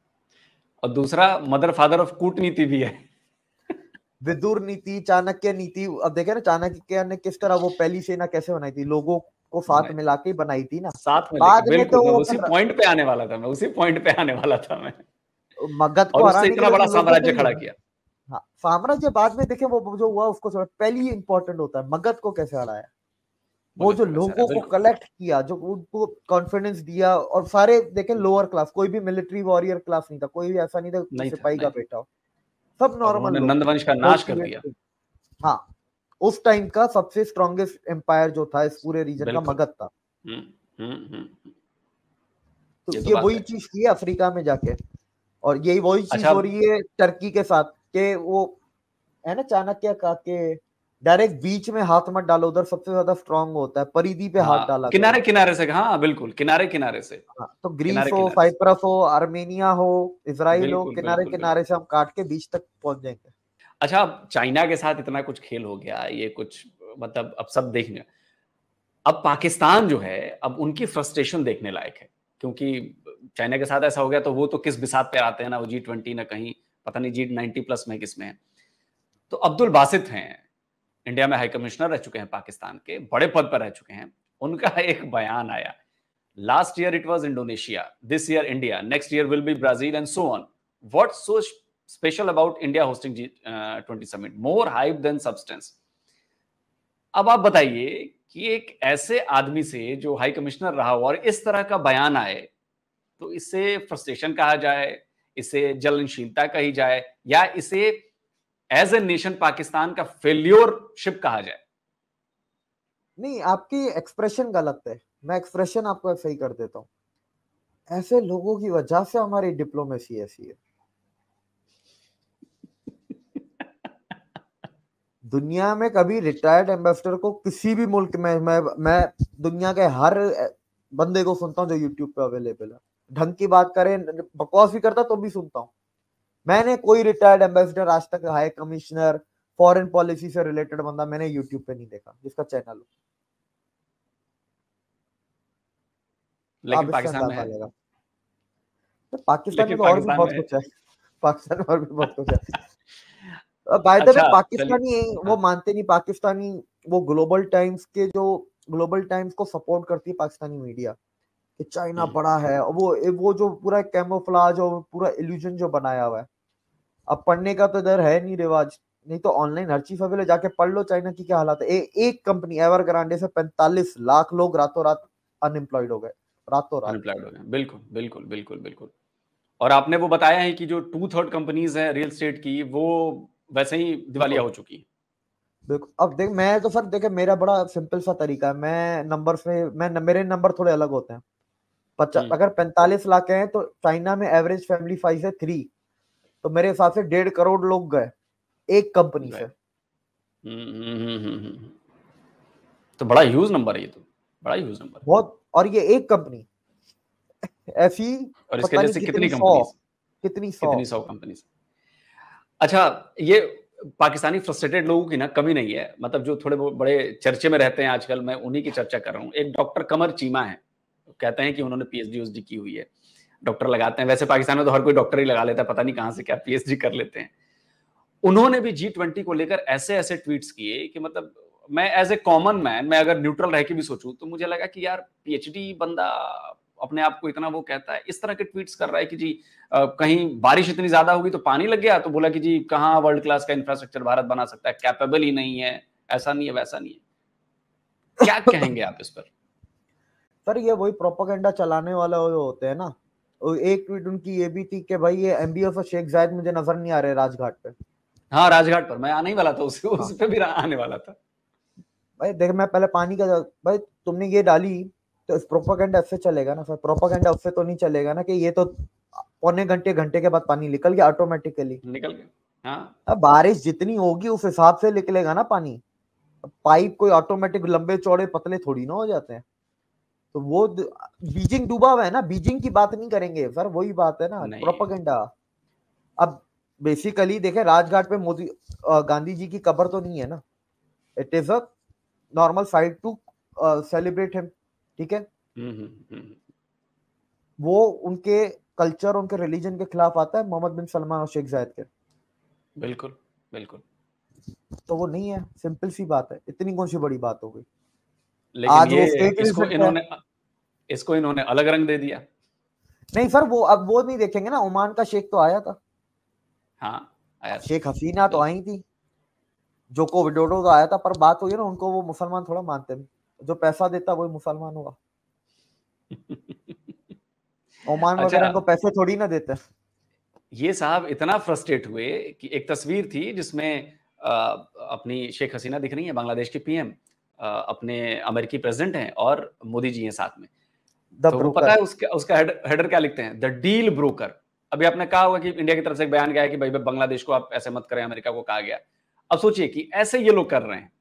और दूसरा मदर फादर ऑफ कूटनीति भी है। विदुर नीति, चाणक्य नीति। अब देखे ना चाणक्य ने किस तरह वो पहली सेना कैसे बनाई थी, लोगों को साथ मिला के बनाई थी ना। साथ में बाद में तो उसी पॉइंट पे आने वाला था मैं, मगध को हराने इतना बड़ा साम्राज्य खड़ा किया। हाँ, साम्राज्य बाद में देखे वो जो हुआ उसको पहले ही इंपॉर्टेंट होता है, मगध को कैसे हराया, वो जो लोगों को कलेक्ट किया, जो उनको कॉन्फिडेंस दिया। और सारे देखे लोअर क्लास, कोई भी मिलिट्री वॉरियर क्लास नहीं था, कोई भी ऐसा नहीं था सिपाही का बेटा हो, सब नॉर्मल लोग। नंदवंश का नाश कर दिया। हाँ, उस टाइम का सबसे स्ट्रॉन्गेस्ट एम्पायर जो था इस पूरे रीजन का मगध था। तो ये वही चीज की है अफ्रीका में जाके, और यही वही चीज हो रही है टर्की के साथ के। वो है ना चाणक्य का के डायरेक्ट बीच में हाथ मत डालो, उधर सबसे ज्यादा स्ट्रांग होता है, परिधि पे हाथ डाला, किनारे किनारे से। हाँ बिल्कुल, किनारे किनारे से। तो ग्रीस हो, साइप्रस हो, आर्मेनिया हो, इजराइल हो, किनारे किनारे से हम काट के बीच तक पहुंच जाएंगे। अच्छा, चाइना के साथ इतना कुछ खेल हो गया, ये कुछ मतलब अब सब देखने। अब पाकिस्तान जो है, अब उनकी फ्रस्ट्रेशन देखने लायक है, क्योंकि चाइना के साथ ऐसा हो गया तो वो तो किस बिसात पे आते हैं ना, वो G20 ना कहीं पता नहीं G90+ में किसमें है। तो अब्दुल बासित हैं, इंडिया में हाई कमिश्नर रह चुके हैं, पाकिस्तान के बड़े पद पर रह चुके हैं। उनका एक बयान आया, last year it was Indonesia, this year India, next year will be Brazil and so on. What's so special about India hosting G20 summit, more hype than substance. अब आप बताइए कि एक ऐसे आदमी से जो हाई कमिश्नर रहा हो और इस तरह का बयान आए, तो इसे फ्रस्ट्रेशन कहा जाए, इसे जलनशीलता कही जाए, या इसे एज ए नेशन पाकिस्तान का फेल्योरशिप कहा जाए? नहीं, आपकी एक्सप्रेशन गलत है, मैं एक्सप्रेशन आपको सही कर देता हूं। ऐसे लोगों की वजह से हमारी डिप्लोमेसी ऐसी है। दुनिया में कभी रिटायर्ड एम्बेसडर को किसी भी मुल्क में, मैं दुनिया के हर बंदे को सुनता हूं जो यूट्यूब पे अवेलेबल है, ढंग की बात करें, बकवास भी करता तो भी सुनता हूं। मैंने कोई रिटायर्ड एम्बेसडर आज तक, हाई कमिश्नर, फॉरेन पॉलिसी से रिलेटेड बंदा मैंने यूट्यूब पे नहीं देखा जिसका चैनल हो। लेकिन आप इससे पाकिस्तान में अंदाजा है, लगा। तो पाकिस्तान में लेकिन तो और भी पाकिस्तान बहुत में कुछ है, पाकिस्तान में और भी बहुत कुछ है। बाय द वे अच्छा पाकिस्तानी चलिए, वो हाँ मानते नहीं, पाकिस्तानी वो ग्लोबल टाइम्स को सपोर्ट करती है पाकिस्तानी मीडिया कि चाइना बड़ा है, और वो जो पूरा कैमोफ्लाज और पूरा इल्यूजन जो बनाया हुआ है। अब पढ़ने का तो इधर है नहीं रिवाज, नहीं तो ऑनलाइन हर चीज अवेलेबल, जाके पढ़ लो चाइना की क्या हालत है। एक कंपनी एवरग्रांडे से 45 लाख लोग रातों रात अनएम्प्लॉयड हो गए, रातों रात। अनएम्प्लॉयड हो गए, बिल्कुल बिल्कुल बिल्कुल बिल्कुल। और आपने वो बताया है कि जो 2/3 कंपनीज हैं रियल एस्टेट की, वो वैसे ही दिवालिया हो चुकी है। देखो अब देख, मैं तो सर देखे मेरा बड़ा सिंपल सा तरीका है, मैं नंबर्स में मेरे नंबर थोड़े अलग होते हैं। अगर 45 लाख हैं तो चाइना में एवरेज फैमिली साइज है 3, तो मेरे हिसाब से 1.5 करोड़ लोग गए एक कंपनी से। तो बड़ा ह्यूज नंबर है ये, तो बड़ा ह्यूज नंबर है बहुत, और ये एक कंपनी ऐसी और इसके पता नहीं जैसे कितनी कितनी सौ। 100 कंपनीज। अच्छा, ये पाकिस्तानी फ्रस्ट्रेटेड लोगों की ना कमी नहीं है, मतलब जो थोड़े बड़े चर्चे में रहते हैं आजकल, मैं उन्हीं की चर्चा कर रहा हूँ। एक डॉक्टर कमर चीमा है, कहते हैं कि उन्होंने पीएचडी की हुई है, डॉक्टर लगाते हैं। वैसे पाकिस्तान में तो हर कोई डॉक्टर ही लगा लेता है, पता नहीं कहां से क्या पीएचडी कर लेते हैं। उन्होंने भी G20 को लेकर ऐसे ऐसे ट्वीट्स किए कि मतलब मैं एज ए कॉमन मैन, मैं अगर न्यूट्रल रह के भी सोचूं तो मुझे लगा कि यार पीएचडी बंदा अपने आप को इतना वो कहता है, इस तरह के ट्वीट्स कर रहा है कि जी कहीं बारिश इतनी ज्यादा होगी तो पानी लग गया, तो बोला कि जी कहाँ वर्ल्ड क्लास का इंफ्रास्ट्रक्चर भारत बना सकता है, कैपेबल ही नहीं है, ऐसा नहीं है वैसा नहीं है। क्या कहेंगे आप इस पर? सर ये वही प्रोपेगेंडा चलाने वाला जो होते हैं ना। एक ट्वीट उनकी ये भी थी कि भाई ये एमबीएस और शेख जायद मुझे नजर नहीं आ रहे राजघाट पे। हाँ, राजघाट पर मैं आने ही वाला था, उस हाँ। पे भी आने वाला था। भाई देख, मैं पहले पानी का, भाई तुमने ये डाली तो इस प्रोपेगेंडा से चलेगा ना सर, प्रोपेगेंडा उससे तो नहीं चलेगा ना कि ये तो पौने घंटे के बाद पानी निकल गया ऑटोमेटिकली। निकल गया, हाँ। अब बारिश जितनी होगी उस हिसाब से निकलेगा ना पानी। पाइप कोई ऑटोमेटिक लंबे चौड़े पतले थोड़ी ना हो जाते हैं। तो वो बीजिंग डूबा हुआ है ना, बीजिंग की बात नहीं करेंगे सर, वही बात है ना, प्रोपेगेंडा। अब बेसिकली देखें, राजघाट पे मोदी गांधी जी की कब्र तो नहीं है ना, it is a normal sight to celebrate him, ठीक है। वो उनके कल्चर, उनके रिलीजन के खिलाफ आता है, मोहम्मद बिन सलमान और शेख जायद के। बिल्कुल बिल्कुल। तो वो नहीं है, सिंपल सी बात है, इतनी कौन सी बड़ी बात हो गई। लेकिन आज ये वो स्टेट इसको इन्होंने अलग रंग दे दिया। नहीं सर, वो अब वो नहीं देखेंगे ना, ओमान का शेख तो आया था, हाँ आया था। शेख हसीना तो आई थी, जोको विडोडो तो आया था, पर बात हुई ना, उनको वो मुसलमान थोड़ा मानते हैं, जो पैसा देता वही मुसलमान हुआ। ओमान वगैरह इनको पैसे थोड़ी ना देते। ये साहब इतना फ्रस्ट्रेट हुए कि एक तस्वीर थी जिसमें अपनी शेख हसीना दिख रही है, बांग्लादेश की पीएम, अपने अमेरिकी प्रेसिडेंट हैं और मोदी जी हैं साथ में। तो वो पता है उसका हेडर क्या लिखते हैं? The deal broker. अभी आपने कहा होगा कि इंडिया की तरफ से एक बयान गया है कि भाई बांग्लादेश को आप ऐसे मत करें, अमेरिका को कहा गया। अब सोचिए कि ऐसे ये लोग कर रहे हैं।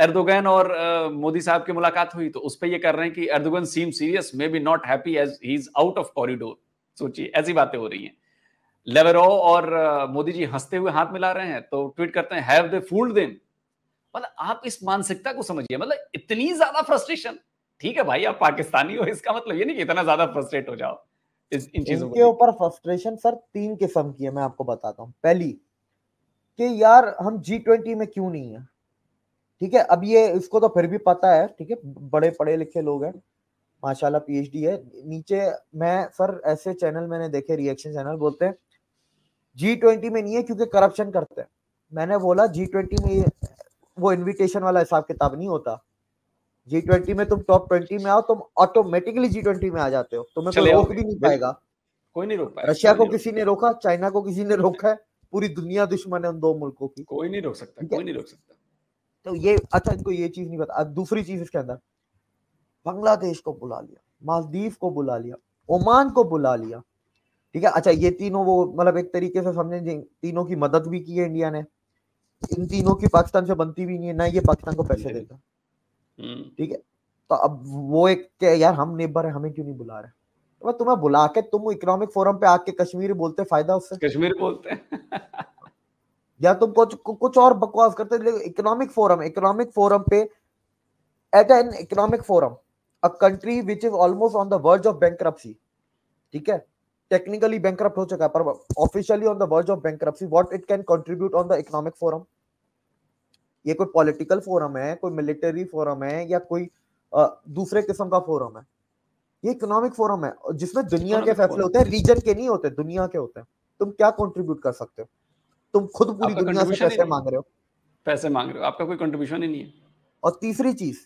एर्दोगन और मोदी साहब की मुलाकात हुई तो उस पर ये कर रहे हैं कि Erdogan seem serious, may be not happy as he is out of corridor. सोचिए, ऐसी बातें हो रही हैं। लेवरोव और मोदी जी हंसते हुए हाथ मिला रहे हैं तो ट्वीट करते हैं, हैव दे फूल्ड देम। मतलब आप इस मानसिकता को समझिए, मतलब इतनी ज्यादा फ्रस्ट्रेशन। ठीक है भाई, आप पाकिस्तानी हो, इसका मतलब ये नहीं कि इतना ज्यादा फ्रस्ट्रेट हो जाओ इन चीजों इनके ऊपर फ्रस्ट्रेशन सर 3 किस्म की है, मैं आपको बताता हूँ। पहली कि यार हम G20 में क्यों नहीं है, ठीक है। अब ये इसको तो फिर भी पता है, ठीक है, बड़े पढ़े लिखे लोग हैं, माशाल्लाह पीएचडी है। नीचे मैं सर ऐसे चैनल मैंने देखे, रिएक्शन चैनल, बोलते हैं G20 में नहीं है क्योंकि करप्शन करते हैं। मैंने बोला G20 में वो इनविटेशन वाला हिसाब किताब नहीं होता। G20 में तुम टॉप 20 में आओ, तुम ऑटोमेटिकली G20 में आ जाते हो, तुम्हें कोई रोक भी नहीं पाएगा। कोई नहीं रोक पाएगा। रशिया को किसी ने रोका, चाइना को किसी ने रोका है, पूरी दुनिया दुश्मन है उन 2 मुल्कों की, कोई नहीं रोक सकता, कोई नहीं रोक सकता। तो ये अच्छा, इनको ये चीज नहीं पता। अब दूसरी चीज इसके अंदर, बांग्लादेश को बुला लिया, मालदीव को बुला लिया, ओमान को बुला लिया, ठीक है। अच्छा, ये तीनों वो मतलब एक तरीके से समझे, तीनों की मदद भी की है इंडिया ने। इन तीनों की पाकिस्तान से बनती भी नहीं है ना, ये पाकिस्तान को पैसे देता, ठीक है। तो अब वो एक यार हम नेबर है, हमें क्यों नहीं बुला रहे। तो तुम्हें बुला के तुम इकोनॉमिक फोरम पे आके कश्मीर बोलते, फायदा उससे? कश्मीर बोलते हैं या तुम कुछ और बकवास करते, लेकिन इकोनॉमिक फोरम पे, at an economic forum, a country which is almost on the verge of bankruptcy, ठीक है, टेक्निकली बैंकरप्ट हो चुका है पर officially on the verge of bankruptcy, what it can contribute on the economic forum? ये कोई political forum है, कोई मिलिट्री फोरम है, या कोई दूसरे किस्म का फोरम है? ये इकोनॉमिक फोरम है जिसमें दुनिया के फैसले होते हैं, रीजन के नहीं होते, दुनिया के होते हैं। तुम क्या कंट्रीब्यूट कर सकते हो? तुम खुद पूरी दुनिया से पैसे मांग रहे हो, आपका कोई कंट्रीब्यूशन ही नहीं है। और तीसरी चीज,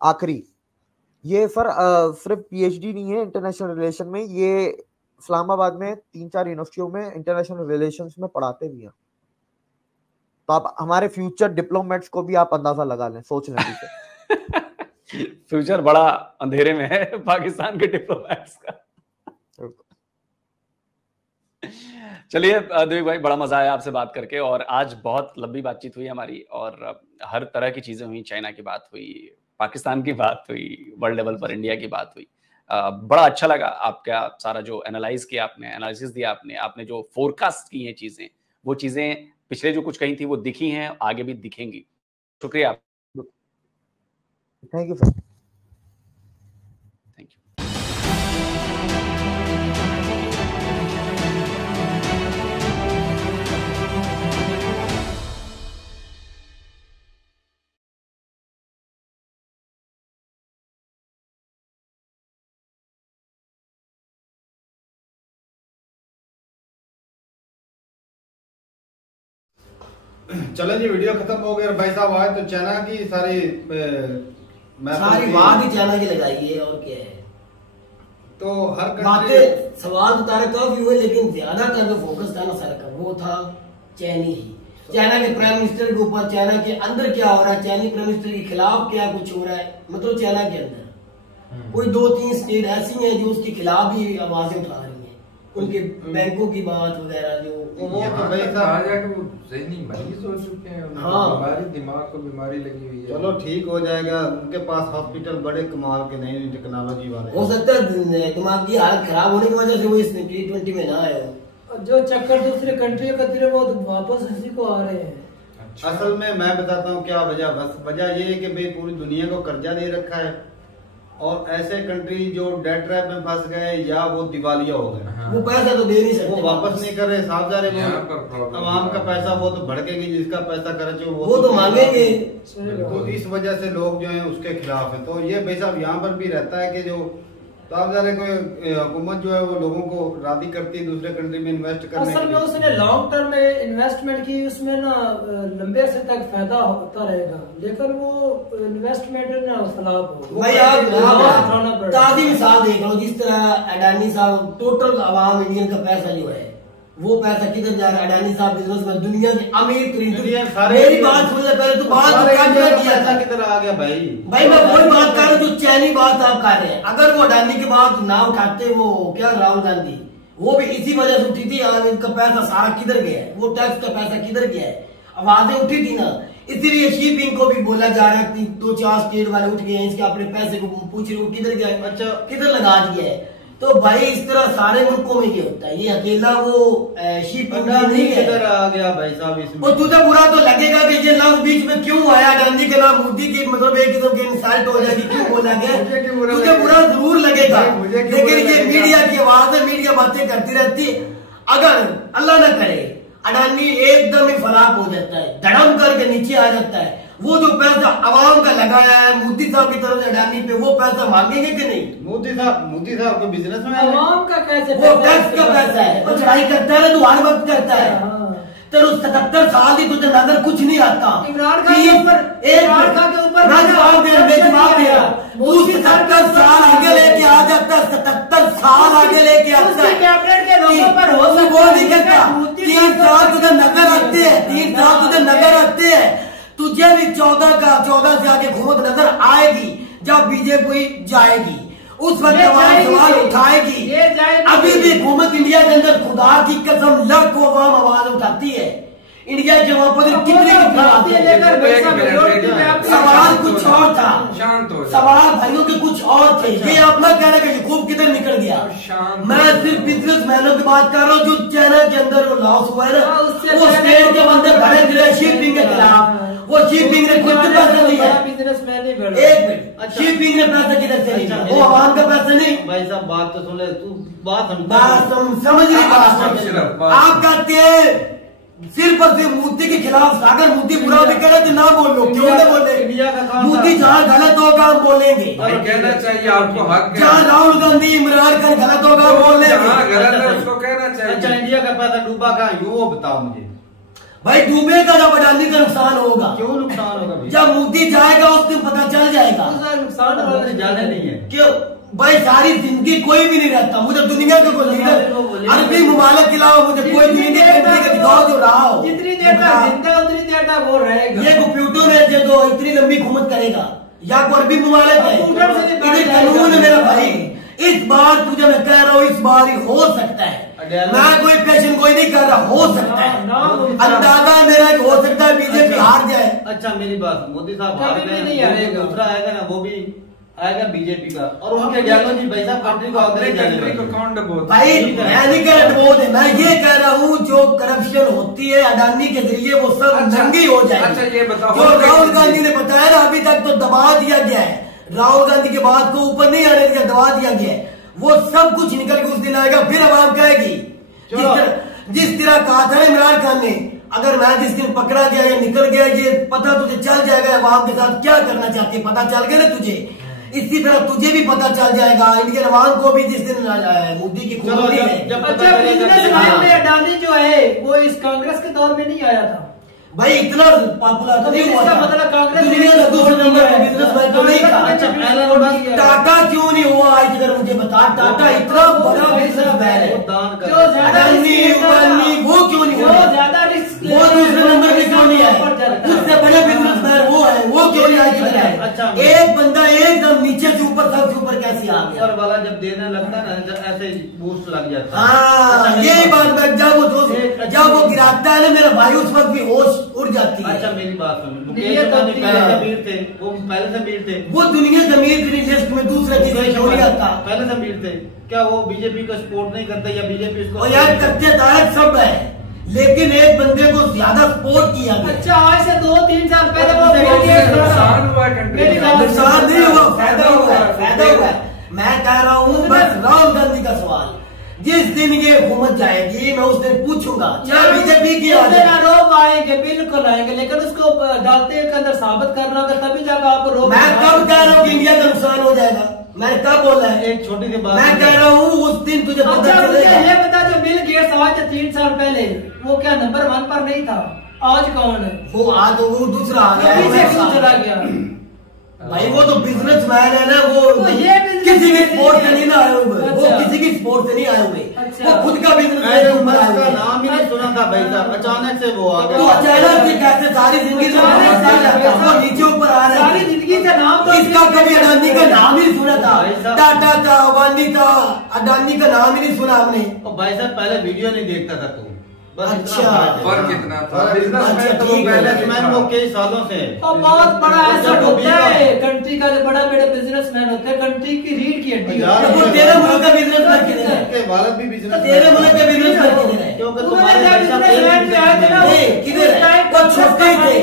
आखिरी, ये सिर्फ पीएचडी नहीं है इंटरनेशनल रिलेशन में, ये इस्लामाबाद में 3-4 यूनिवर्सिटियों में इंटरनेशनल रिलेशंस में पढ़ाते भी हैं। तो आप हमारे फ्यूचर डिप्लोमेट्स को भी आप अंदाजा लगा लें, सोच लें ठीक है। फ्यूचर बड़ा अंधेरे में है पाकिस्तान के डिप्लोमेट्स का। चलिए देविक भाई, बड़ा मजा आया आपसे बात करके, और आज बहुत लंबी बातचीत हुई हमारी, और हर तरह की चीजें हुई, चाइना की बात हुई, पाकिस्तान की बात हुई, वर्ल्ड लेवल पर इंडिया की बात हुई। बड़ा अच्छा लगा आपका सारा जो एनालिसिस दिया आपने जो फोरकास्ट की हैं चीजें, वो चीजें पिछले जो कुछ कही थी वो दिखी हैं, आगे भी दिखेंगी। शुक्रिया। Thank you. चलो जी, वीडियो खत्म हो गया। भाई साहब आए तो चाइना की सारी बात ही चाइना की लगाई है, और क्या है। तो हर बातें सवाल उतारे काफी हुए, लेकिन ज्यादातर जो फोकस था ना सर का, वो था चाइनी ही। चाइना के प्राइम मिनिस्टर के ऊपर, चाइना के अंदर क्या हो रहा है, चाइनीज प्राइम मिनिस्टर के खिलाफ क्या कुछ हो रहा है, मतलब चाइना के अंदर कोई 2-3 स्टेट ऐसी हैं जो उसके खिलाफ भी आवाजें उठा रही हैं, उनके बैंकों की बात वगैरह, जो मरीज हो चुके हैं, हाँ, दिमाग को बीमारी लगी हुई है। चलो ठीक हो जाएगा, उनके पास हॉस्पिटल बड़े कमाल के नई टेक्नोलॉजी वाले। हो सकता है दिमाग की हालत खराब होने की वजह से वो इसमें T20 में ना आए हो। जो चक्कर दूसरे कंट्री का तिर वो वापस इसी को आ रहे हैं। अच्छा। असल में मैं बताता हूँ क्या वजह, बस वजह ये है कि भाई पूरी दुनिया को कर्जा दे रखा है, और ऐसे कंट्री जो डेट ट्रैप में फंस गए या वो दिवालिया हो गए, वो पैसा तो दे नहीं सकते, वो वापस नहीं कर रहे, साफ जा रहे, आवाम का पैसा वो तो भड़केगी, जिसका पैसा खर्च हो वो तो मांगेंगे। तो इस वजह से लोग जो है उसके खिलाफ है। तो ये भाई साहब यहाँ पर भी रहता है कि जो साफ जा रहे कोई हुकूमत जो है वो लोगों को राजी करती है दूसरे कंट्री में इन्वेस्ट करने। असल में उसने लॉन्ग टर्म में इन्वेस्टमेंट की, उसमें ना लंबे अरसे तक फायदा होता रहेगा, लेकिन वो इन्वेस्टमेंट ना फ्लॉप हो। भाई आप ताज़ी मिसाल देख लो, जिस तरह अडानी साहब, टोटल आवाम इंडियन का पैसा जो है वो पैसा किधर जा रहा है? अडानी साहब बिजनेस में दुनिया के अमीर तरीन, मेरी बात सुन ले पहले, तो बात किया था किधर आ गया भाई मैं वही बात कर रहा हूँ जो चैनी बात आप कर रहे हैं। अगर वो अडानी की बात ना उठाते, वो क्या राहुल गांधी, वो भी इसी वजह से उठी थी, इनका पैसा सारा किधर गया है, वो टैक्स का पैसा किधर गया है, आवाजें उठी थी ना। इसीलिए शिपिंग को भी बोला जा रहा है, 2-4 स्टेट वाले उठ गए हैं, इसके अपने पैसे को पूछ रहे हो किधर गया है, अच्छा किधर लगा दिया है। तो भाई इस तरह सारे मुल्कों में ये होता है, ये अकेला वो शिपिंग नहीं है। किधर आ गया भाई साहब इसमें? और तुझे बुरा तो लगेगा कि ये लफ्ज बीच में क्यों आया, गांधी के नाम मोदी की, मतलब एक किस्म की इंसल्ट हो जाएगी, क्यों बोला गया, तुझे बुरा जरूर लगेगा, लेकिन ये मीडिया की आवाज है, मीडिया बातें करती रहती है। अगर अल्लाह न करे अडानी एकदम ही फलाप हो जाता है, धड़म करके नीचे आ जाता है, वो जो पैसा आवाम का लगाया है मोदी साहब की तरफ से अडानी पे, वो पैसा मांगेंगे कि नहीं? मोदी साहब को बिजनेस में आवाम का कैसे, वो टैक्स का पैसा है, वो चढ़ाई करता है तो हर वक्त करता है। तेरे 77 साल ही तुझे नजर कुछ नहीं आता। इमरान खान के ऊपर दूसरी 70 साल आगे लेके आ जाता, 77 साल आगे लेके आता है, कैबिनेट के लोगों पर हो सकता वो नहीं कहता। 3 साल तुझे नजर आते हैं, 3 साल तुझे नजर आते हैं, तुझे भी 14 से आगे हुकूमत नजर आएगी जब बीजेपी जाएगी, उस वक्त सवाल उठाएगी। अभी भी हुकूमत इंडिया के अंदर खुदा की कसम लाखों आवाम आवाज उठाती है, इंडिया के वहां पर कितने सवाल कुछ और था, सवाल भाइयों के कुछ और था। थे। ये आप ना कह रहे कि यूकूब किधर निकल गया। मैं सिर्फ बिजनेसमैनों की बात कर रहा हूँ जो चाइना के अंदर वो लॉस हुआ है ना, वो स्टेट के बंदे खड़े थे शिपिंग के खिलाफ। वो शिपिंग ने खुद पैसा लिया, एक मिनट, शिपिंग ने पैसा किधर से लिया? वो आवाम का पैसा नहीं। भाई साहब बात तो सुन ले, तू बात समझ नहीं पा। आप कहते हैं सिर्फ और सिर्फ मोदी के खिलाफ, अगर मोदी बुरा भी करे तो ना बोलो, क्यों ना बोले? मोदी जहाँ गलत होगा हम बोलेंगे, कहना चाहिए, आपको हक है। जहाँ राहुल गांधी इमरान खान गलत होगा हम बोलेंगे, गलत है उसको कहना चाहिए। अच्छा इंडिया का पैसा डूबा कहाँ, वो बताओ मुझे भाई। डूबेगा जब अडानी का नुकसान होगा। क्यों नुकसान होगा भाई? जब मोदी जाएगा उस दिन पता चल जाएगा। नुकसान ज्यादा नहीं है क्यों भाई? सारी जिंदगी कोई भी नहीं रहता। मुझे दुनिया का कोई लीडर अरबी ममालिक के अलावा मुझे कोई दुनिया कंट्री का दिखाओ जो रहा हो। जितनी देर तक जिंदा उतनी देर तक वो रहेगा। ये कंप्यूटर है जो इतनी लंबी हुकूमत करेगा, या कोई अरबी ममालिक है? इधर कानून है मेरा भाई। इस बार तुझे मैं कह रहा हूँ, इस बार ही हो सकता है। मैं कोई पेशन कोई नहीं कर रहा, हो सकता है। अंदाजा मेरा हो सकता है बीजेपी हार जाए। अच्छा मेरी बात, मोदी साहब कभी नहीं हारेगा। दूसरा आएगा ना, वो भी आएगा बीजेपी का, और उनके गहलोत भाई साहब कंट्री को कौन डबोत? भाई मैं नहीं कह रहा डबोत है, मैं ये कह रहा हूँ जो करप्शन होती है अडानी के जरिए वो सब नंगी हो जाए। अच्छा ये बताओ, जो राहुल गांधी ने बताया ना, अभी तक तो दबा दिया गया है। राहुल गांधी के बात को ऊपर नहीं आने दिया, दबा दिया गया है। वो सब कुछ निकल के उस दिन आएगा, फिर आवाम कहेगी। जिस तरह कहा था इमरान खान ने, अगर मैं जिस दिन पकड़ा गया या निकल गया, ये पता तुझे चल जाएगा आवाम के साथ क्या करना चाहती है, पता चल गया ना तुझे। इसी तरह तुझे भी पता चल जाएगा, इंडियन अवाम को भी, जिस दिन मोदी की खूबसूरती है। अच्छा बिजनेसमैन में अडानी जो है वो इस कांग्रेस के दौर में नहीं आया था भाई, इतना पॉपुलर तो नहीं हुआ था। मतलब कांग्रेस दुनिया का दूसरे नंबर का बिजनेसमैन तो नहीं था। टाटा क्यों नहीं हुआ आज तक मुझे बता? टाटा इतना बड़ा बिजनेसमैन है, वो क्यों नहीं हुआ? ज्यादा रिस्क वो दूसरे नंबर में क्यों नहीं आया? उससे बड़े बिजनेसमैन वो है, वो क्यों नहीं आज? अच्छा एक बंदा एकदम नीचे से ऊपर, सबसे ऊपर कैसे आ गया? ऊपर वाला जब देने लगता है ना, ऐसे बूस्ट लग जाता है। हाँ यही बात मैं, जब वो गिराता है ना मेरा भाई, उस वक्त भी होश उड़ जाती है। अच्छा मेरी बात सुनो, मुकेश अंबानी पहले से अमीर थे, वो पहले से अमीर थे। वो दुनिया के अमीर की लिस्ट में दूसरा किसी क्यों नहीं आता? पहले से अमीर थे, क्या वो बीजेपी का सपोर्ट नहीं करते, या बीजेपी इसको? यार करते दायक सब है, लेकिन एक बंदे को ज्यादा सपोर्ट किया गया। अच्छा आज से 2-3 साल पहले वो नुकसान हुआ कंट्री, नुकसान नहीं हुआ, फायदा हुआ, फायदा हुआ। मैं कह रहा हूँ बस राहुल गांधी का सवाल, जिस दिन ये हुकूमत जाएगी मैं उस दिन पूछूंगा, चाहे बीजेपी की आरोप आएंगे, बिल्कुल आएंगे, लेकिन उसको डालते के अंदर साबित करना होगा, तभी जाकर आप रोक। मैं कब कह रहा हूँ कि इंडिया का नुकसान हो जाएगा? मैं कब बोला है? एक छोटी सी बात मैं कह रहा हूँ उस दिन तुझे पता चलेगा। ये बता, जो बिल गेट्स आज से 3 साल पहले वो क्या नंबर 1 पर नहीं था, आज कौन है? वो आज वो दूसरा आ गया, चला गया। भाई वो तो बिजनेसमैन है ना, वो किसी की स्पोर्ट से नहीं ना आए हुए, वो किसी की स्पोर्ट से नहीं आए हुए, वो खुद का बिजनेस नाम ही नहीं सुना था भाई साहब, अचानक से वो आ गया। तो अचानक से कैसे सारी जिंदगी से वो नीचे ऊपर आ रहा है? सारी जिंदगी से नाम तो इसका कभी अडानी का नाम ही सुना था? टाटा था, अबानी था, अडानी का नाम ही नहीं सुना हमने। भाई साहब पहले वीडियो नहीं देखता था तू, अच्छा फर्क कितना था? बिजनेसमैन तो वो बिजनेसमैन वो कई सालों से और बहुत बड़ा ऐसा होता है, कंट्री का बड़ा बड़े बिजनेसमैन होते हैं, कंट्री की रीढ़ की हड्डी। वो तेरे मुल्क का बिजनेसमैन किधर है? के वालद भी बिजनेस, तेरे मुल्क का बिजनेसमैन किधर है? क्योंकि तुम्हारे किधर है? वो छोटे ही थे,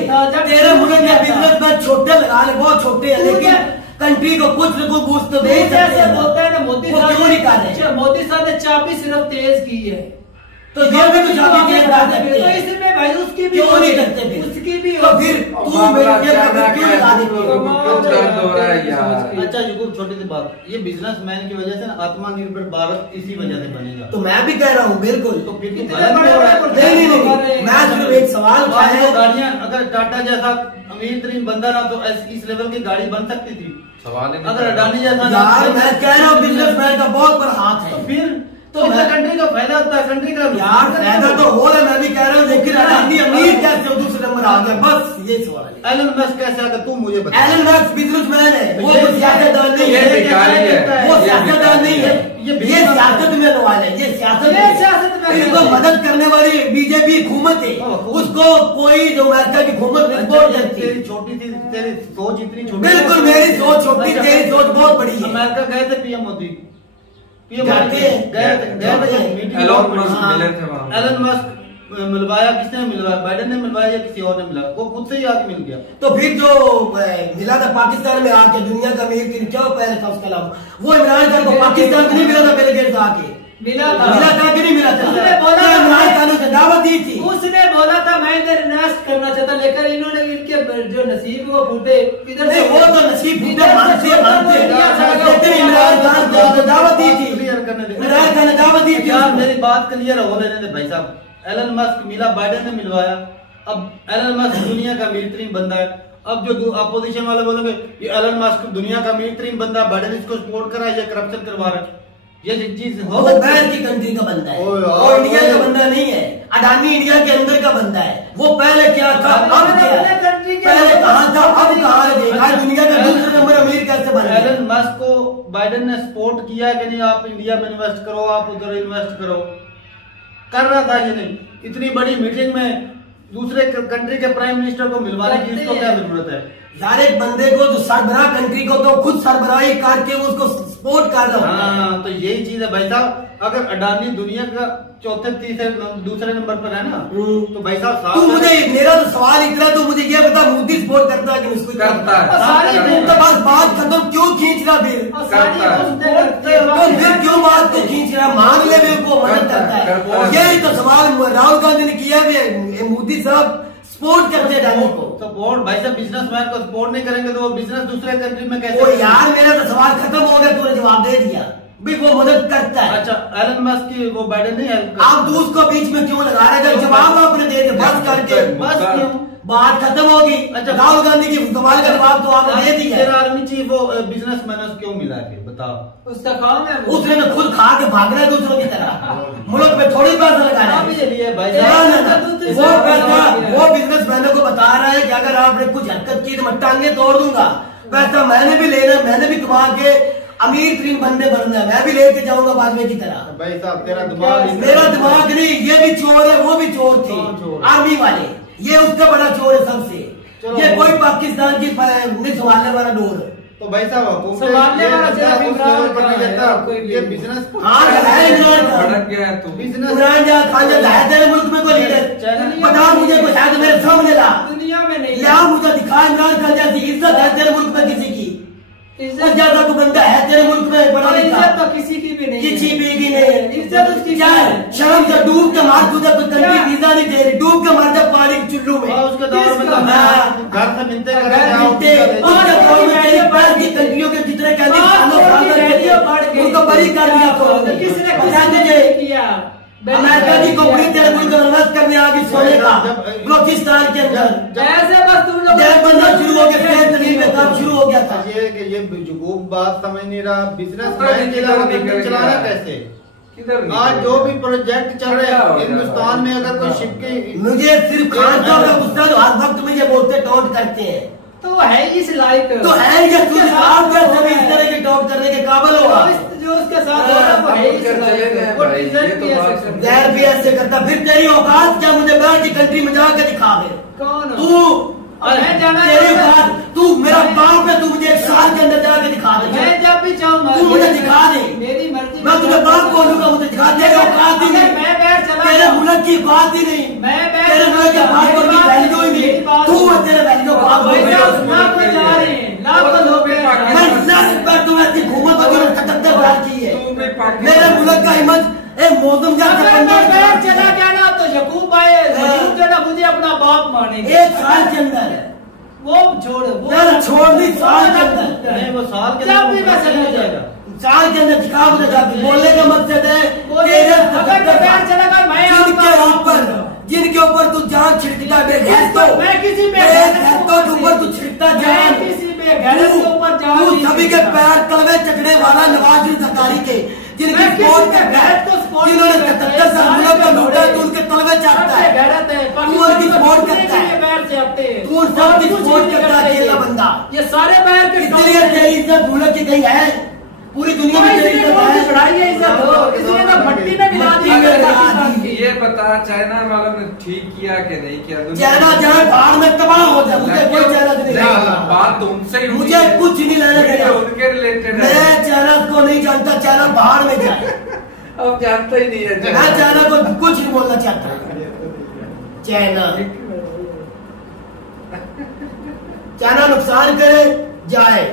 तेरे मुल्क के बिजनेसमैन छोटे लगा ले, बहुत छोटे हैं, लेकिन कंट्री को कुछ न कुछ बूस्ट तो दे सकते हैं। होता है ना, मोदी साहब क्यों नहीं कर रहे? मोदी साहब ने चाबी सिर्फ तेज की है, तो ये भी तो चाबी तेज कर सकते तो हैं, इसमें भाई उसकी भी क्यों नहीं करते फिर? उसकी भी तो फिर तू मेरे क्यों लगा देती हो? दर्द हो रहा है यार। अच्छा यूट्यूब छोटी सी बात, ये बिजनेसमैन की वजह से ना आत्मनिर्भर भारत इसी वजह से बनेगा। तो मैं भी कह रहा हूँ बिल्कुल। तो फिर नहीं, मैं सिर्फ एक सवाल उठाया। गाड़ियाँ अगर टाटा जैसा अमीर तरीन बंदा ना, तो इस लेवल की गाड़ी बन सकती थी। सवाल अगर अडानी जैसा यार मैं कह रहा हूँ बिजनेसमैन का बहुत बड़ा हाथ है। तो फिर तो कंट्री का फायदा होता है, कंट्री का यार फायदा तो हो रहा है, मैं भी कह रहा हूँ, लेकिन अडानी अमीर कैसे दूसरे नंबर आ गया? बस ये सवाल है। एलन मस्क कैसे आकर तू मुझे बता। एलन मस्क बिजनेसमैन है, वो सियासतदान नहीं है, वो सियासतदान नहीं है, ये सियासत में वाला है, ये सियासत में इसको मदद करने वाली बीजेपी हुकूमत है, उसको कोई जो अमेरिका की हुकूमत रिपोर्ट करती है। तेरी छोटी सी, तेरी सोच इतनी छोटी। बिल्कुल मेरी सोच सोच छोटी, तेरी सोच बहुत बड़ी है। अमेरिका गए थे पीएम मोदी, गए एलन मस्क मिले थे वहाँ। एलन मस्क मिलवाया, किसने मिलवाया? बाइडेन ने मिलवाया या किसी और ने मिलवाया? वो खुद से ही आके मिल गया। तो फिर जो मिला था पाकिस्तान में आके दुनिया का अमीर तीन क्या पहले था उसके अलावा, वो इमरान खान को पाकिस्तान में नहीं मिला था पहले गेट आके मिला था कि नहीं मिला था? उसने बोला इमरान खान ने दावत दी थी, उसने बोला था मैं इधर इन्वेस्ट करना चाहता, लेकिन इन्होंने इनके जो नसीब वो फूटे इधर नहीं, वो तो नसीब फूटे मानते लेकिन इमरान खान को दावत दी थी, इमरान खान ने दावत दी थी। मेरी बात क्लियर हो लेने दे भाई साहब। एलन मस्क मिला, बाइडेन ने मिलवाया। अब एलन मस्क दुनिया का अमीर तरीन बंदा है। अब जो अपोजिशन वाले बोलोगे ये एलन मस्क दुनिया का अमीर तरीन बंदा, बाइडेन इसको सपोर्ट करा, ये करप्शन करवा रहा है, ये चीज हो वो बाहर की कंट्री का बंदा है, वो इंडिया का बंदा नहीं है। अडानी इंडिया के अंदर का बंदा है। वो पहले क्या था, अब क्या है? पहले कहाँ था, अब कहाँ है? देखा दुनिया का दूसरे नंबर अमीर कैसे बना? एलन मस्क को बाइडेन ने सपोर्ट किया कि नहीं, आप इंडिया में इन्वेस्ट करो, आप उधर इन्वेस्ट करो, कर रहा था ये नहीं? इतनी बड़ी मीटिंग में दूसरे कंट्री के प्राइम मिनिस्टर को मिलवाने की इसको क्या जरूरत है? यार एक बंदे को जो सरबराह कंट्री को तो खुद सरबराही करके उसको सपोर्ट कर रहा है। हाँ, तो यही चीज है भाई साहब। अगर अडानी दुनिया का चौथे तीसरे दूसरे नंबर पर है ना, तो भाई साहब तू मुझे, मेरा तो सवाल इतना, तो मुझे ये बता मोदी सपोर्ट करता है कि उसको करता है? सारी तो बस बात खत्म, क्यों खींच रहा फिर? तो फिर क्यों बात को खींच रहा? मान ले भी को मदद करता है। यही तो सवाल राहुल गांधी ने किया है, मोदी साहब सपोर्ट करते हैं अडानी को। सपोर्ट भाई साहब, बिजनेसमैन को सपोर्ट नहीं करेंगे तो वो बिजनेस दूसरे कंट्री में कैसे? ओ यार मेरा तो सवाल खत्म हो गया, तूने जवाब दे दिया भी वो मदद करता है। अच्छा, एलन मस्क की वो बाइडेन नहीं हेल्प करता? आप दूसरे को बीच में क्यों लगा रहे? जब जवाब आपने दे दिया बस करके, बस क्यों? बात खत्म होगी। अच्छा, राहुल गांधी की सवाल का जवाब तो आपने दे दिया। तेरा आर्मी चीफ वो बिजनेसमैन क्यों मिला है? बताओ, उसका काम है। उसने तो खुद खा के भाग रहा है दूसरों की तरह, मुल्क पे थोड़ी पैसा लगा रहा है। चलिए भाई वो बिजनेसमैनों को बता रहा है कि अगर आपने कुछ हरकत की तो मैं टांगे तोड़ दूंगा, पैसा मैंने भी लेना, मैंने भी कमा के अमीर तरीन बंदे बनना है, मैं भी लेके जाऊंगा बाजवे की तरह। भाई साहब तेरा दिमाग, मेरा दिमाग नहीं, ये भी चोर है, वो भी चोर थे आर्मी वाले, ये उसका बड़ा चोर है सबसे। ये कोई पाकिस्तान की नहीं संभालने वाला डोर है। तो भाई साहब संभालने वाला ये बिजनेस भड़क गया है तू। बिजनेस इमरान खान है तेरे मुल्क में कोई लीडर? बता मुझे कोई है तो मेरे सामने ला, दुनिया में नहीं या मुझे दिखा इमरान खान जैसी इज्जत है तेरे मुल्क में किसी की? इज्जत ज्यादा कोई बंदा है तेरे मुल्क में बड़ा लिखा? इज्जत तो किसी की भी नहीं, किसी भी की नहीं। इज्जत उसकी क्या है? शर्म से डूब के मार, तुझे कोई कंट्री वीजा नहीं दे रही, डूब के मार जा पानी के चुल्लू में। उसके दौर में तो घर से मिलते कंट्रियों के जितने कैदी उनको बरी कर दिया। किसने किया? अमेरिका की कंपनी तेरे मुल्क में इन्वेस्ट करने आ गई सोने का बलोचिस्तान के अंदर। ऐसे बस तुम लोग बनना शुरू हो गया, फेर तरीन में काम शुरू हो गया था। ये जो बात समझ नहीं रहा, बिजनेस मैन के अलावा कंट्री चलाना कैसे? आज जो भी प्रोजेक्ट चल रहे हैं हिंदुस्तान में, अगर कोई शिप के, मुझे सिर्फ खान का गुस्सा तो हर वक्त मुझे बोलते टॉन्ट करते हैं, तो है इस लायक, तो है ये तुझे आप कैसे भी इस तरह के टॉन्ट करने के काबिल होगा? जो उसके साथ हो रहा है वो है इस लायक, वो डिजर्व भी ऐसे करता है। गैर भी ऐसे करता, फिर तेरी औकात क्या? मुझे बाहर की कंट्री में जाकर दिखा दे। कौन तू? मैं जाना तेरी औकात, तू मेरा बाप है, तू मुझे 1 साल के अंदर जाके दिखा दे। मैं जब भी चाहूंगा तू मुझे दिखा दे, मेरी मर्जी। मैं तुझे बाप बोलूंगा, मुझे दिखा दे। तेरी औकात ही नहीं, मैं बैठ चला, तेरे मुल्क की बात ही नहीं, मैं बैठ तेरे मुल्क के पासपोर्ट की वैल्यू ही नहीं। तू और तेरे वैल्यू बात जा रहे हैं, लाखों लोग मैं तुम्हें ऐसी घूमत वगैरह खटकते बात की है। मेरे मुल्क का हिम्मत मौसम बैठ चला क्या ना, तो यकूब आए जो ना मुझे अपना बाप मानेंगे 1 साल के अंदर। वो छोड़, छोड़ दी साल के अंदर, नहीं वो साल के जब भी मैं चला जाएगा, साल के अंदर दिखा मुझे जाके बोलने का मकसद है जिनके ऊपर तू जान छिड़कता मैं किसी ऊपर तू छिड़कता जान, तू सभी के पैर तलवे चढ़ने वाला नवाज जरदारी के, जिनकी सपोर्ट करता है, जिन्होंने 77 सालों का लूटा है, तू उनके तलवे चढ़ता है, तू उनकी सपोर्ट करता है, तू सबकी सपोर्ट करता है अकेला बंदा। ये सारे पैर के इसलिए तेरी इज्जत भूल की गई है, पूरी दुनिया में तेरी इज्जत है, इज्जत हो, इसलिए ना मट्टी में मिला दी। ये बता चाइना वालों ने ठीक किया कि नहीं किया? चाइना जहाँ बाढ़ में तबाह हो जाए, मुझे कोई चाइना से नहीं, बात तुमसे ही मुझे कुछ नहीं लेना देना, उनके रिलेटेड है। मैं चाइना को नहीं जानता, चाइना बाढ़ में जाए, अब जानता ही नहीं है। मैं चाइना को कुछ नहीं बोलना चाहता। चाइना नुकसान करे जाए,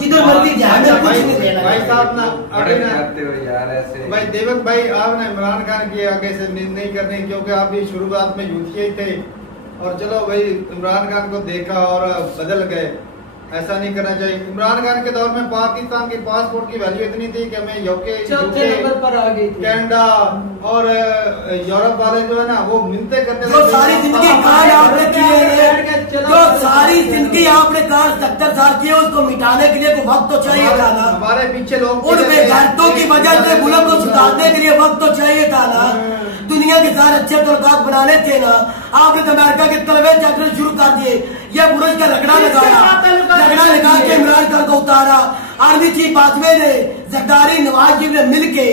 जिधर मर्जी जाए, मैं कुछ नहीं लेना। भाई साहब ना बड़े करते हो यार ऐसे। भाई देवक भाई आप ना इमरान खान की आगे से नहीं करने, क्योंकि आप भी शुरुआत में यूथिया ही थे, और चलो भाई इमरान खान को देखा और बदल गए, ऐसा नहीं करना चाहिए। इमरान खान के दौर में पाकिस्तान के पासपोर्ट की वैल्यू इतनी थी कि हमें यूके पर आ गई, कनाडा और यूरोप वाले जो है ना वो मिलते करते जो सारी जिंदगी कार्ड आपने किए हैं, जो सारी जिंदगी आपने कार्ड 70 साल किए, उसको मिटाने के लिए वक्त तो चाहिए था ना। हमारे पीछे लोग उन बेगैरतों की वजह से मुल्क को सुधारने के लिए वक्त तो चाहिए था ना। दुनिया के साथ अच्छे तलकात बनाने थे ना। आपने तो अमेरिका के तलवे चक्र शुरू कर दिए, ये बुरज का रगड़ा लगाया, रगड़ा लगा के इमरान खान को उतारा। आर्मी चीफ बाजवे ने, जरदारी, नवाज शरीफ ने मिलके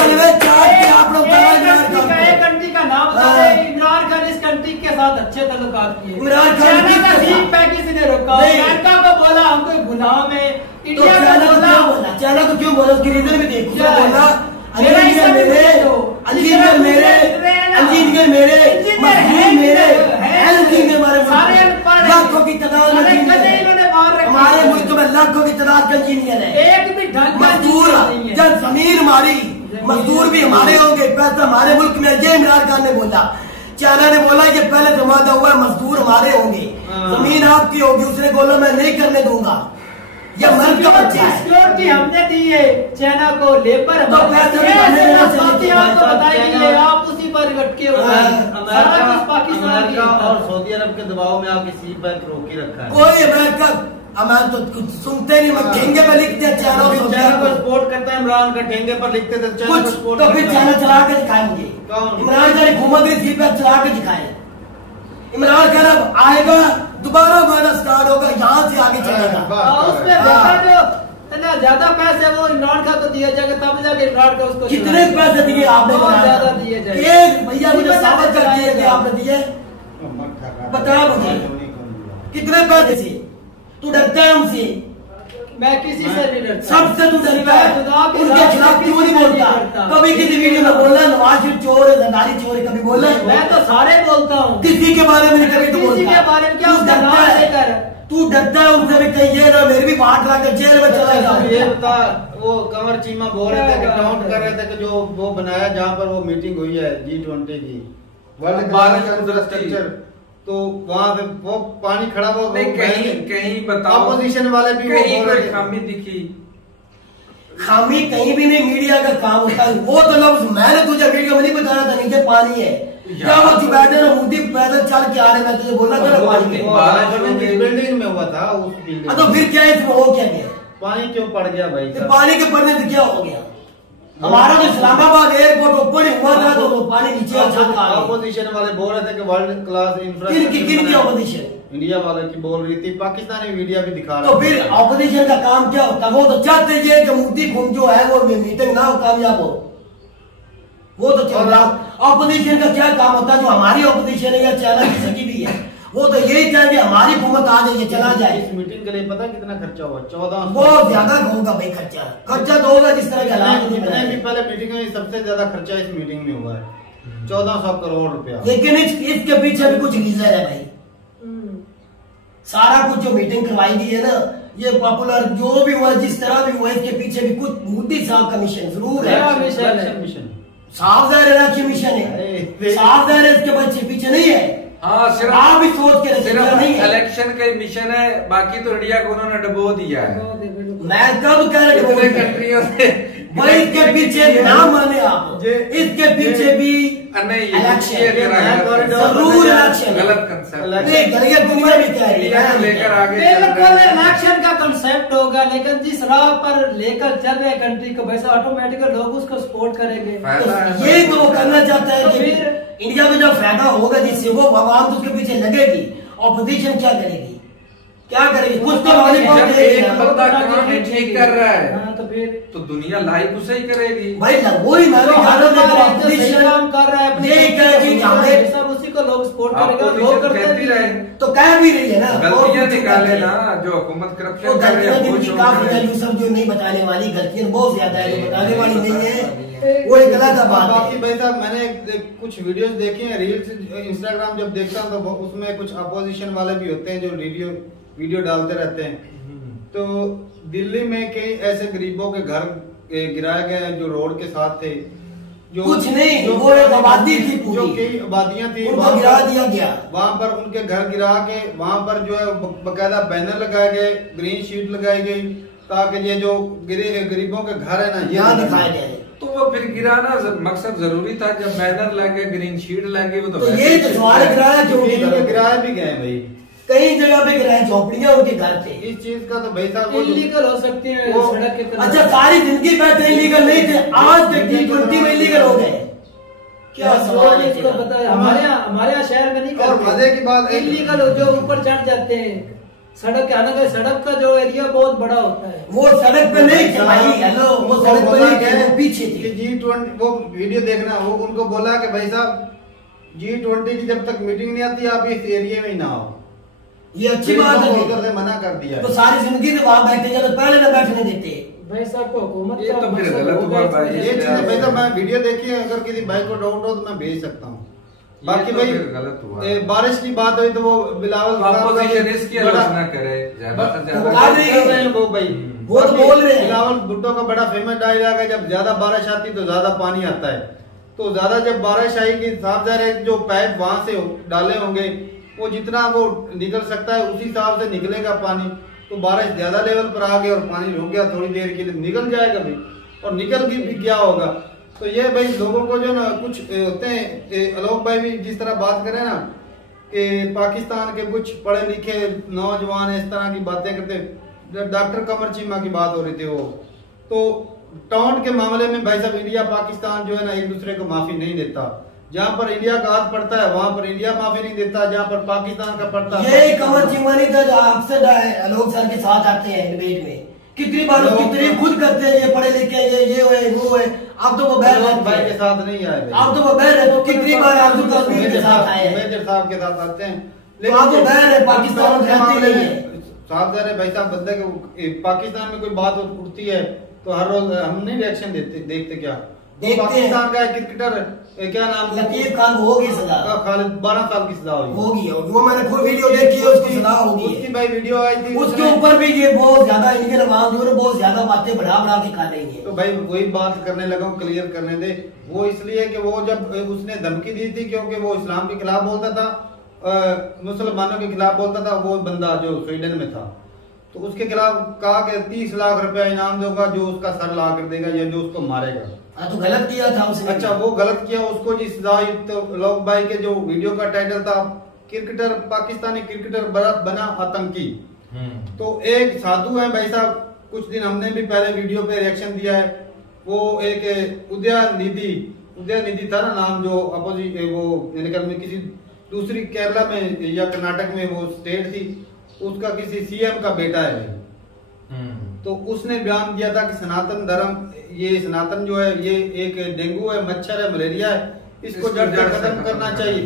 तलवे चाट के आपने उतारा इमरान खान को। कंट्री का नाम बताए, इमरान खान इस कंट्री के साथ अच्छे तल्लुकात किए। इमरान खान पैकेज ने रोका, अमेरिका को बोला हम कोई गुलाम है, इंडिया को बोला, चाइना को क्यों बोला, उसकी रीजन भी देखो। बोला इंजीनियर मेरे, इंजीनियर मेरे, इंजीनियर मेरे, मजदूर मेरे, इंजीनियर हमारे लाखों की तादाद में हमारे मुल्क में लाखों की तादाद का इंजीनियर है। एक भी ढंग मजदूर जब जमीन हमारी, मजदूर भी हमारे होंगे, पैसा हमारे मुल्क में। ये इमरान खान ने बोला, चाइना ने बोला ये पहले जमाना हुआ है, मजदूर हमारे होंगे, जमीन आपकी होगी। उसने बोला मैं नहीं करने दूंगा, ये मर्द का बच्चा है। सिक्योरिटी हमने दी है चाइना को, लेबर तो पैसे आपको बताएंगे, आप उसी पर लटके हो। अमेरिका और सऊदी अरब के दबाव में आप इसी पर रोकी रखा है। कोई अमेरिका अमेरिका तो कुछ सुनते नहीं, मैं ठेंगे पर लिखते हैं चाइना को सपोर्ट करता है इमरान का, ठेंगे पर लिखते थे कुछ, तो फिर चाइना चला के दिखाएंगे। इमरान खान हुकूमत की पर चला के दिखाए। इमरान खान अब आएगा, दोबारा हमारा स्टार्ट होगा, यहाँ से आगे चलेगा। उसमें देखा जो ज्यादा पैसे वो इमरान खान को दिया जाएगा, तब जाके इमरान खान उसको कितने पैसे दिए आपने? ज्यादा दिए जाएंगे। एक भैया मुझे साबित कर दिए कि आपने दिए, बताया मुझे कितने पैसे से? तू डरता है उनसे? मैं किसी से नहीं डरता, सबसे तू डरता है। उनके खिलाफ क्यों नहीं बोलता? कभी किसी वीडियो में बोला नवाज शरीफ चोर है, जरदारी चोर है, कभी बोला? मैं तो सारे बोलता हूँ, किसी के बारे में नहीं कभी तो बोलता। किसी के बारे में क्या डरता है? तू डरता है उनसे भी, कहीं ये ना मेरी भी बांट ला के जेल में चला जाओ। ये बता, वो कंवर चीमा बोल रहे थे कि डाउट कर रहे थे कि जो वो बनाया जहाँ पर वो मीटिंग हुई है G20 की वर्ल्ड इंफ्रास्ट्रक्चर, तो वहाँ पे वो पानी खड़ा हुआ, कहीं बताओ, अपोजिशन वाले भी कहीं कोई खामी दिखी? खामी कहीं भी नहीं, मीडिया का काम होता है। वो तो लफ्ज मैंने तुझे वीडियो में नहीं बताया था, नीचे पानी है, क्या वो जुबैदे ने मोदी पैदल चल के आ रहे, मैं तुझे बोला था ना पानी में बिल्डिंग में हुआ था उस बिल्डिंग। तो फिर क्या इसमें हो क्या गया? पानी क्यों पड़ गया भाई? पानी के पड़ने से क्या हो गया? हमारा जो इस्लामाबाद एयरपोर्ट ऊपर ही हुआ था, तो वो पानी नीचे अपोजिशन वाले बोल रहे थे कि वर्ल्ड क्लास इंफ्रास्ट्रक्चर। किन की अपोजिशन? इंडिया वाले की बोल रही थी, पाकिस्तानी मीडिया भी दिखा रहा। तो फिर अपोजिशन का काम क्या होता? वो तो चाहते ये कि मोदी खुद जो है वो मीटिंग ना हो, कामयाब हो, वो तो चल रहा। अपोजिशन का क्या काम होता है? जो हमारी अपोजिशन है या चाइना किसी की भी है, वो तो यही चाहेंगे हमारी हुकूमत आ जाए, चला जाए। इस मीटिंग के लिए पता कितना खर्चा हुआ? 14 बहुत ज्यादा होगा भाई, खर्चा तो होगा जिस तरह के हालात भी पहले मीटिंग में सबसे ज्यादा खर्चा इस मीटिंग में हुआ है, 1400 करोड़ रुपया। लेकिन इसके पीछे भी कुछ रीजन है भाई। सारा कुछ जो मीटिंग करवाई गई है ना, ये पॉपुलर जो भी हुआ, जिस तरह भी हुआ, इसके पीछे भी कुछ मोदी साहब का मिशन जरूर है। मिशन साफ जाहिर है मिशन है, साफ जाहिर है, इसके पीछे नहीं है। हाँ, सिर्फ आप भी सोच के सिर्फ इलेक्शन का मिशन है, बाकी तो इंडिया को उन्होंने डुबो दिया है। मैं कब कह रहा हूँ कंट्रियों से भाई, इसके पीछे ना माने आप, इसके पीछे भी इलेक्शन जरूर, इलेक्शन गलत कंसेप्ट दुनिया भी कह रही है लेकर आगे। बिल्कुल इलेक्शन का कंसेप्ट होगा, लेकिन जिस राह पर लेकर चल रहे कंट्री को वैसा ऑटोमेटिकली लोग उसको सपोर्ट करेंगे। ये तो वो करना चाहता है कि इंडिया में जो फायदा होगा जिससे वो आवाम उसके पीछे लगेगी, ऑपोजिशन क्या करेगी? क्या करेगी? कुछ तो जब एक बंदा काम ही ठीक कर रहा है तो फिर तो दुनिया लाइक उसे ही करेगी भाई। वही मैं भी काम कर रहा है अपने सब उसी को लोग सपोर्ट करेगा, लोग करते भी रहे तो कह भी रही है ना, गलतियां निकाले ना जो हुकूमत करप्शन कर रही है। काफी सब जो नहीं बताने वाली गलतियां बहुत ज्यादा है, जो बताने वाली नहीं है वो एक गलत बात है। बाकी भाई साहब मैंने कुछ वीडियोस देखे हैं, रील्स इंस्टाग्राम जब देखता हूँ तो उसमें कुछ अपोजिशन वाले भी होते हैं जो वीडियो डालते रहते हैं। तो दिल्ली में कई ऐसे गरीबों के घर गिराए गए जो रोड के साथ थे, जो कुछ नहीं, वो एक आबादी थी पूरी, जो कई आबादियां थी, उनको गिरा दिया गया। वहां पर उनके घर गिरा के वहां पर जो है बकायदा बैनर लगाए गए, ग्रीन शीट लगाई गई ताकि ये जो गरीबों के घर है ना यहाँ दिखाया गया। तो वो फिर गिराना मकसद जरूरी था, जब बैनर लगे ग्रीन शीट लगे वो तो ये तो सवाल गिराया जो गिराए भी गए भाई, कई जगह पे गिराए, झोपड़ियां उनके घर थे। इस चीज का तो भाई साहब इलीगल हो सकते हैं सड़क के तरफ। अच्छा सारी जिंदगी बैठे इलीगल नहीं थे, आज तक T20 में इलीगल हो गए। क्या सवाल है इसको पता है? हमारे यहाँ शहर में नहीं और मजे की बात इलीगल जो ऊपर चढ़ जाते हैं सड़क के, हालांकि सड़क का जो एरिया बहुत बड़ा होता है, वो सड़क पे नहीं थे भाई। हेलो, वो सड़क पे नहीं थे, पीछे थे। G20 वो वीडियो देखना, वो उनको बोला कि भाई साहब G20 की जब तक मीटिंग नहीं आती आप इस एरिया में ही ना आओ। ये अच्छी बात है, से मना कर दिया तो सारी जिंदगी से वहां बैठे तो पहले ना बैठने देते भाई साहब को हुकूमत ये तो फिर गलत हुआ भाई। ये चीज भाई साहब मैं वीडियो देखी है, अगर किसी भाई को डाउट हो तो मैं भेज सकता हूँ। बाकी तो भाई गलत हुआ। बारिश की बात हुई तो वो बिलावल अपोजिशन इसकी आलोचना करे वो भाई वो तो बोल रहे हैं। बिलावल भुट्टो का बड़ा फेमस डायलॉग है, जब ज्यादा बारिश आती तो ज्यादा पानी आता है। तो ज्यादा जब बारिश आएगी साफ जाहिर है जो पाइप वहां से डाले होंगे वो जितना वो निकल सकता है उसी हिसाब से निकलेगा पानी। तो बारिश ज्यादा लेवल पर आ गई और पानी रुक गया, थोड़ी देर के लिए निकल जाएगा भाई, और निकल भी क्या होगा। तो ये भाई लोगों को जो ना कुछ होते हैं, आलोक भाई भी जिस तरह बात करें ना कि पाकिस्तान के कुछ पढ़े लिखे नौजवान इस तरह की बातें करते, डॉक्टर कमर चीमा की बात हो रही थी वो, तो टॉन्ट के मामले में भाई साहब इंडिया पाकिस्तान जो है ना एक दूसरे को माफी नहीं देता। जहाँ पर इंडिया का हाथ पड़ता है वहां पर इंडिया माफी नहीं देता, जहाँ पर पाकिस्तान का पड़ता है। ये कमर चिमानी था जो आपसे आलोक सर के साथ आते हैं डिबेट में, कितनी बार उसकी तारीफ खुद करते हैं, ये पढ़े लिखे ये हुए वो है। अब तो वो बैर भाई के साथ नहीं आए, अब तो वो बैर है, तो कितनी बार आप कश्मीर के साथ आए हैं, मेजर साहब के साथ आते हैं, लेकिन आप तो बैर है, पाकिस्तान में रहते नहीं है। साफ जाहिर है भाई साहब बंदे को पाकिस्तान में कोई बात उठती है तो हर रोज हम नहीं रिएक्शन देखते क्या देखते पाकिस्तान का क्रिकेटर क्या नाम लतीफ खान होगी सजा, खालिद 12 साल की सजा होगी, वो मैंने खुद वीडियो देखी है, उसकी सजा होगी। उसकी भाई वीडियो आई थी, उसके ऊपर भी ये बहुत ज्यादा इंडियन अवाम जो है बहुत ज्यादा बातें बढ़ा के खा रही है। तो भाई वही बात करने लगा हूँ, क्लियर करने दे। वो इसलिए कि वो जब उसने धमकी दी थी क्योंकि वो इस्लाम के खिलाफ बोलता था, मुसलमानों के खिलाफ बोलता था, वो बंदा जो स्वीडन में था, तो उसके खिलाफ कहा कि 30 लाख रुपया इनाम दूंगा जो उसका सर ला कर देगा या जो उसको मारेगा। तो गलत किया था उसने। अच्छा वो गलत किया, उसको जिस तो लोग भाई के जो वीडियो का टाइटल था क्रिकेटर पाकिस्तानी क्रिकेटर बना आतंकी। तो एक साधु है भाई साहब, कुछ दिन हमने भी पहले वीडियो पे रिएक्शन दिया है, वो एक उदयनिधि था ना नाम, जो अपोजिट वो में किसी दूसरी केरला में या कर्नाटक में वो स्टेट थी, उसका किसी सीएम का बेटा है भाई। तो उसने बयान दिया था कि सनातन धर्म, ये सनातन जो है ये एक डेंगू है, मच्छर है, मलेरिया है, इसको जड़ से खत्म करना चाहिए।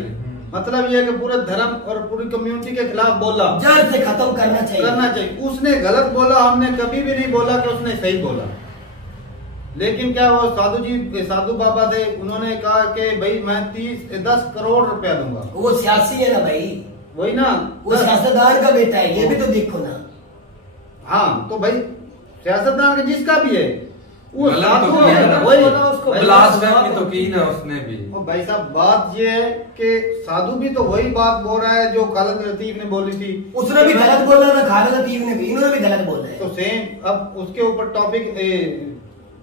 मतलब ये कि पूरे धर्म और पूरी कम्युनिटी के खिलाफ बोला, जड़ से खत्म करना चाहिए। उसने गलत बोला, हमने कभी भी नहीं बोला कि उसने सही बोला। लेकिन क्या वो साधु बाबा थे, उन्होंने कहा कि भाई मैं 10 करोड़ रुपया दूंगा। वो सियासी है ना भाई, वही ना, वो सियासतदान का बेटा है, ये भी तो देखो ना। हाँ तो भाई सियासतदान का जिसका भी है वो साधु तो है, वही तो की ना उसने भी। भाई साहब बात ये है कि साधु भी तो वही बात बोल रहा है जो खालिद लतीफ ने बोली थी, उसने भी गलत बोला ना, खालिद लतीफ ने भी, इन्होंने भी गलत बोला है। तो सेम अब उसके ऊपर टॉपिक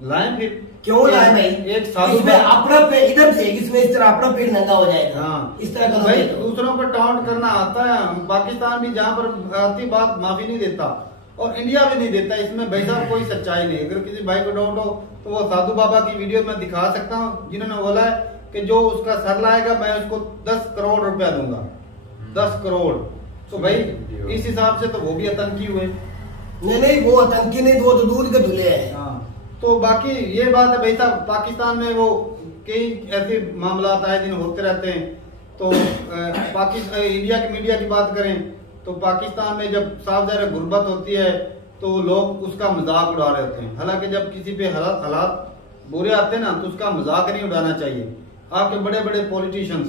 लाएं फिर क्यों लाए भाई? एक साधु इसमें अपना पे इधर से इसमें इस तरह अपना पेट नंगा हो जाएगा। हाँ इस तरह का भाई दूसरों पर टाउंट करना आता है। पाकिस्तान भी जहाँ पर आती बात माफी नहीं देता और इंडिया भी नहीं देता, इसमें भाई साहब कोई सच्चाई नहीं। अगर किसी भाई को डाउट हो तो वो साधु बाबा की वीडियो में दिखा सकता हूँ, जिन्होंने बोला है कि जो उसका सर लाएगा मैं उसको 10 करोड़ रुपया दूंगा, 10 करोड़। तो भाई इस हिसाब से तो वो भी आतंकी हुए। नहीं वो आतंकी नहीं, वो तो दूध के धुले हैं। तो बाकी ये बात है भाई साहब, पाकिस्तान में वो कई ऐसे मामला आए दिन होते रहते हैं। तो पाकिस्तान इंडिया की मीडिया की बात करें तो पाकिस्तान में जब साफ ज़ाहिर गुर्बत होती है तो लोग उसका मजाक उड़ा रहे होते हैं। हालांकि जब किसी पे हालात बुरे आते हैं ना तो उसका मजाक नहीं उड़ाना चाहिए। आपके बड़े बड़े पॉलिटिशियंस,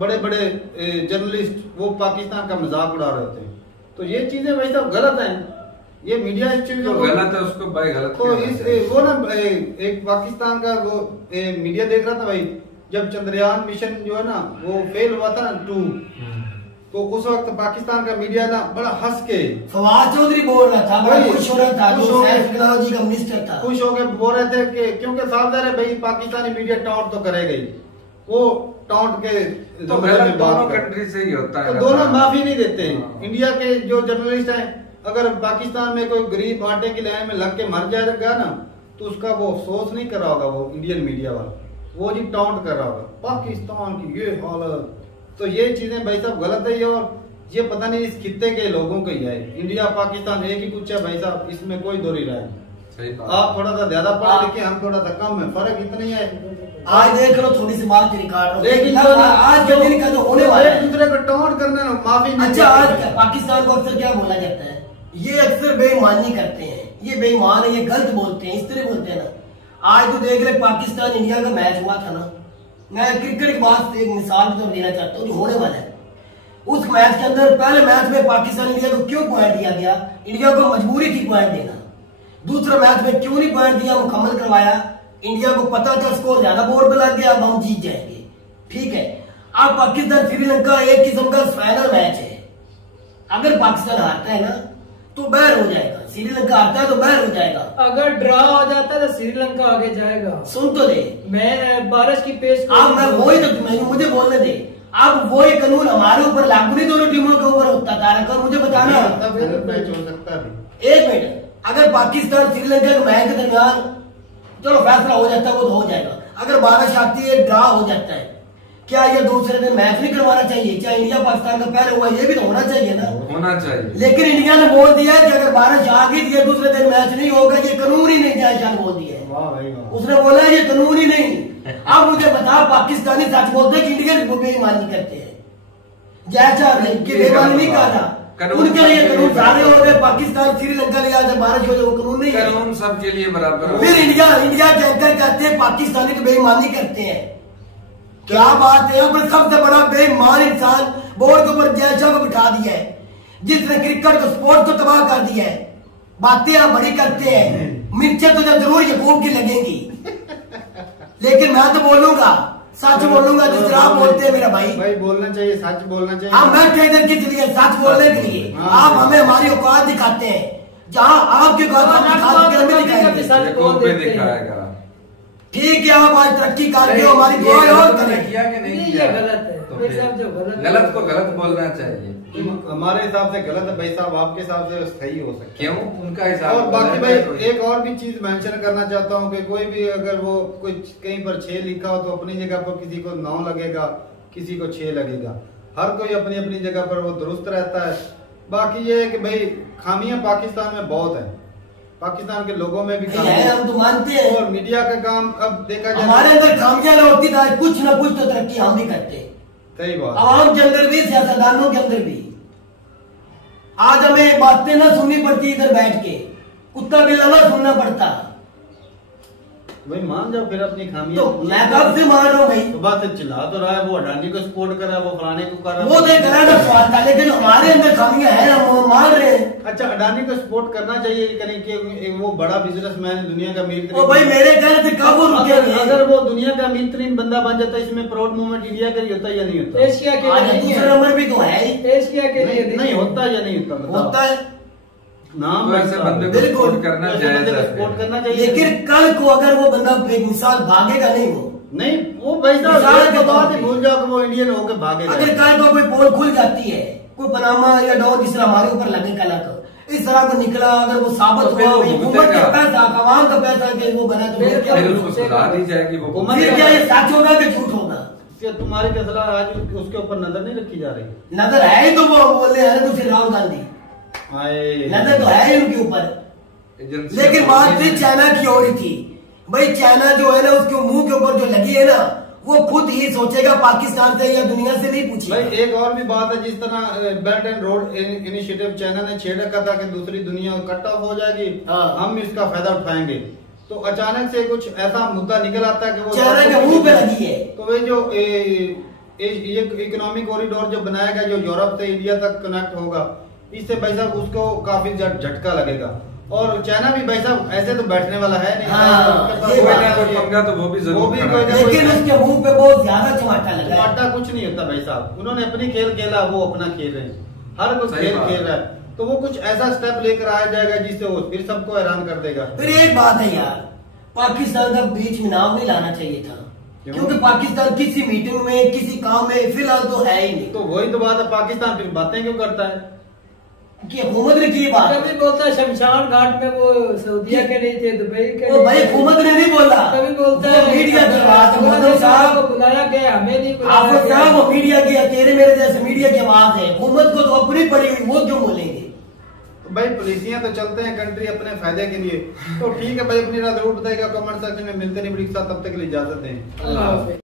बड़े बड़े जर्नलिस्ट वो पाकिस्तान का मजाक उड़ा रहे होते हैं। तो ये चीजें भाई साहब गलत हैं। ये मीडिया इस चीज को गलत है, उसको भाई गलत तो इस वो ना एक पाकिस्तान का वो मीडिया देख रहा था भाई, जब चंद्रयान मिशन जो है ना वो फेल हुआ था ना 2, तो उस वक्त पाकिस्तान का मीडिया ना बड़ा हंस के फवाद चौधरी बोल रहा था, बड़ा खुश हो रहा था, जो टेक्नोलॉजी का मिनिस्टर था, खुश हो के बोल रहे थे कि क्योंकि साफ है भाई पाकिस्तानी मीडिया टाउट तो करेगा ही, वो टाउट के तो दोनों कंट्री से ही होता है, तो दोनों माफी नहीं देते। इंडिया के जो जर्नलिस्ट हैं, अगर पाकिस्तान में कोई गरीब आटे की लाइन में लग के मर जाएगा ना तो उसका वो अफसोस नहीं कर रहा होगा वो इंडियन मीडिया वाला, वो जी टाउट कर रहा होगा पाकिस्तान की ये हालत। तो ये चीजें भाई साहब गलत है। और ये पता नहीं इस खित्ते के लोगों को ही है, इंडिया पाकिस्तान एक ही कुछ है भाई साहब, इसमें कोई दो ही राय नहीं। आप थोड़ा सा ज्यादा पढ़े लिखे, हम थोड़ा सा कम है, फर्क इतना ही है। आज देख लो थोड़ी सी बात रिकॉर्ड, लेकिन आज के दिन का जो होने वाला है, एक दूसरे को टाउट करना माफी नहीं। अच्छा, आज पाकिस्तान को अक्सर क्या बोला जाता है, ये अक्सर बेईमानी करते हैं, ये बेईमान है, ये गलत बोलते हैं, इस तरह बोलते हैं ना। आज तो देख रहे पाकिस्तान इंडिया का मैच हुआ था ना, मैं क्रिकेट की बात एक मिसाल तो देना चाहता हूँ जो होने वाला है। उस मैच के अंदर पहले मैच में पाकिस्तान इंडिया को क्यों पॉइंट दिया गया, इंडिया को मजबूरी थी पॉइंट देना। दूसरे मैच में क्यों नहीं पॉइंट दिया, मुकम्मल करवाया, इंडिया को पता था स्कोर ज्यादा बोर्ड पे लग गया, अब हम जीत जाएंगे। ठीक है, अब पाकिस्तान श्रीलंका एक किस्म का फाइनल मैच है, अगर पाकिस्तान हारता है ना तो बाहर हो जाएगा, श्रीलंका हारता है तो बाहर हो जाएगा, अगर ड्रा हो जाता है तो श्रीलंका आगे जाएगा। सुन तो दे, मैं बारिश की पेश अब मैं वही तो मुझे बोलने दे। अब वही कानून हमारे ऊपर लागू नहीं, दोनों टीमों के ऊपर होता था, मुझे बताना मैच हो सकता है। एक मिनट, अगर पाकिस्तान श्रीलंका के मैच के दरमियान चलो फैसला हो जाता है वो तो हो जाएगा, अगर बारिश आती है ड्रा हो जाता है, क्या ये दूसरे दिन मैच नहीं करवाना चाहिए? क्या इंडिया पाकिस्तान का पहले हुआ ये भी तो होना चाहिए ना, होना चाहिए। लेकिन इंडिया ने बोल दिया कि अगर बारिश आ गई तो ये दूसरे दिन मैच नहीं होगा, ये कानून ही नहीं जायज बोल दिया है, उसने बोला ये कानून ही नहीं। अब मुझे बता, पाकिस्तानी सच बोलते हैं कि इंडियन बेईमानी करते हैं, जैसा बेईमानी नहीं कर रहा, उनके लिए कानून सारे हो गए, पाकिस्तान श्रीलंका ले जाए बारिश हो जाए वो कानून नहीं है, कानून सबके लिए बराबर। फिर इंडिया के अंदर कहते हैं पाकिस्तानी तो बेईमानी करते हैं, क्या बात है। पर सबसे बड़ा बेईमान इंसान बोर्ड के ऊपर जय शाह को बिठा दिया है, जिसने क्रिकेट को स्पोर्ट को तबाह कर दिया है। बातें आप बड़ी करते हैं, मिर्चें तो जरूर यकूब की लगेंगी, लेकिन मैं तो बोलूंगा, सच बोलूंगा जिस तरह आप बोलते हैं मेरा भाई बोलना चाहिए, सच बोलना चाहिए। हम बैठे इधर किस लिए, सच बोलने के लिए। आप हमें हमारी औकात दिखाते हैं, जहाँ आपकी दिखाएगा। ठीक है, आप आज तरक्की कर रहे हो, हमारी दुआ और करें। किया कि नहीं ये किया? गलत है, तो भाई साहब जो गलत को गलत बोलना चाहिए। हमारे हिसाब से गलत है भाई साहब, आपके हिसाब से सही हो सकता है। क्यों? उनका हिसाब। और बाकी भाई एक और भी चीज मेंशन करना चाहता हूँ कि कोई भी अगर वो कुछ कहीं पर 6 लिखा हो तो अपनी जगह पर किसी को 9 लगेगा, किसी को 6 लगेगा, हर कोई अपनी अपनी जगह पर वो दुरुस्त रहता है। बाकी ये है कि भाई खामियां पाकिस्तान में बहुत है, पाकिस्तान के लोगों में भी है, हम तो मानते हैं। और मीडिया का काम अब देखा जाए, हमारे अंदर खामियां न होती तो कुछ न कुछ तो तरक्की हम भी करते। सही बात, आवाम के अंदर भी, सियासतदानों के अंदर भी। आज हमें बातें ना सुननी पड़ती इधर बैठ के, कुत्ता बिल्ला ना सुनना पड़ता। भाई मान जाओ फिर अपनी खामियां। तो मैं कब से मान रहा हूँ भाई, सुबह से चिल्ला तो रहा है, वो अडानी को सपोर्ट कर रहा है, वो फलाने को कर रहा है, वो देख रहा है सवाल था, लेकिन हमारे अंदर खामियां हैं, हम मान रहे हैं। अच्छा, अडानी को सपोर्ट करना चाहिए करें कि वो बड़ा बिजनेसमैन है, दुनिया का अमीर। ओ भाई मेरे कहने से कब वो रुकेंगे? अगर वो दुनिया का अमीर तरीन बंदा बन जाता है, इसमें प्राउड मोमेंट इंडिया का ही होता है या नहीं होता? एशिया के लिए दूसरा नंबर भी तो है, एशिया के लिए नहीं होता या नहीं होता? होता है नाम वैसे बंदे को सपोर्ट करना चाहिए, लेकिन कल को अगर वो बंदा बेमिसाल भागेगा नहीं, वो नहीं, वो भाई साहब के बाद भूल जाओ कि वो इंडियन होकर भागेगा। अगर कल को कोई पोल खुल जाती है, कोई पनामा या डॉन जिस तरह हमारे ऊपर लगे कल को इस तरह को निकला, अगर वो साबित हुआ हुकूमत का पैसा, आवाम का पैसा के वो बना, तो फिर क्या ये सच होगा कि झूठ होगा? कि तुम्हारी फैसला आज उसके ऊपर नजर नहीं रखी जा रही? नजर है ही, तो वो बोल रहे हैं दूसरे राहुल गांधी, नजर तो है ही उनके ऊपर। लेकिन बात थी चाइना की हो रही थी भाई, चाइना जो है ना उसके मुंह के ऊपर जो लगी है ना, वो खुद ही सोचेगा पाकिस्तान से या दुनिया से नहीं पूछेगा। भाई एक और भी बात है, जिस तरह belt and road initiative China ने छेड़ रखा था कि दूसरी दुनिया कट ऑफ हो जाएगी, हम इसका फायदा उठाएंगे, तो अचानक से कुछ ऐसा मुद्दा निकल आता है कि वो चाइना के मुंह पे लगी है। तो वे जो ये इकोनॉमिक कॉरिडोर जो बनाया गया, जो यूरोप से इंडिया तक कनेक्ट होगा, इससे भाई साहब उसको काफी झटका लगेगा। और चाइना भी भाई साहब ऐसे तो बैठने वाला है नहीं, तो वो भी जरूर, लेकिन उसके मुंह पे बहुत ज्यादा चमाटा लगा। चमाटा कुछ नहीं होता भाई साहब, उन्होंने अपनी खेल खेला, वो अपना खेल रहे हैं, हर कोई खेल खेल रहा है, तो वो कुछ ऐसा स्टेप लेकर आया जाएगा जिससे वो फिर सबको हैरान कर देगा। फिर एक बात है यार, पाकिस्तान का बीच में नाम नहीं लाना चाहिए था, क्योंकि पाकिस्तान किसी मीटिंग में किसी काम में फिलहाल तो है ही नहीं। तो वही तो बात है, पाकिस्तान फिर बातें क्यों करता है कि हुकूमत ने की बात, कभी बोलता है शमशान घाट में वो सऊदीया के नहीं थे, दुबई के, वो भाई हुकूमत ने नहीं बोला, कभी बोलता है मीडिया की बात है, मतलब साहब को बुलाया गया, हमें नहीं बुलाया आप साहब वो मीडिया की, तेरे मेरे जैसे मीडिया की आवाज है, हुकूमत को तो अपनी पड़ी हुई, वो क्यों बोलेंगे? तो भाई पुलिसियां तो चलते हैं कंट्री अपने फायदे के लिए, तो ठीक है भाई, अपनी रात जरूर बताएगा कमेंट सेक्शन में। मिलते नहीं, तब तक के लिए इजाजत दें। अल्लाह हाफ़िज़।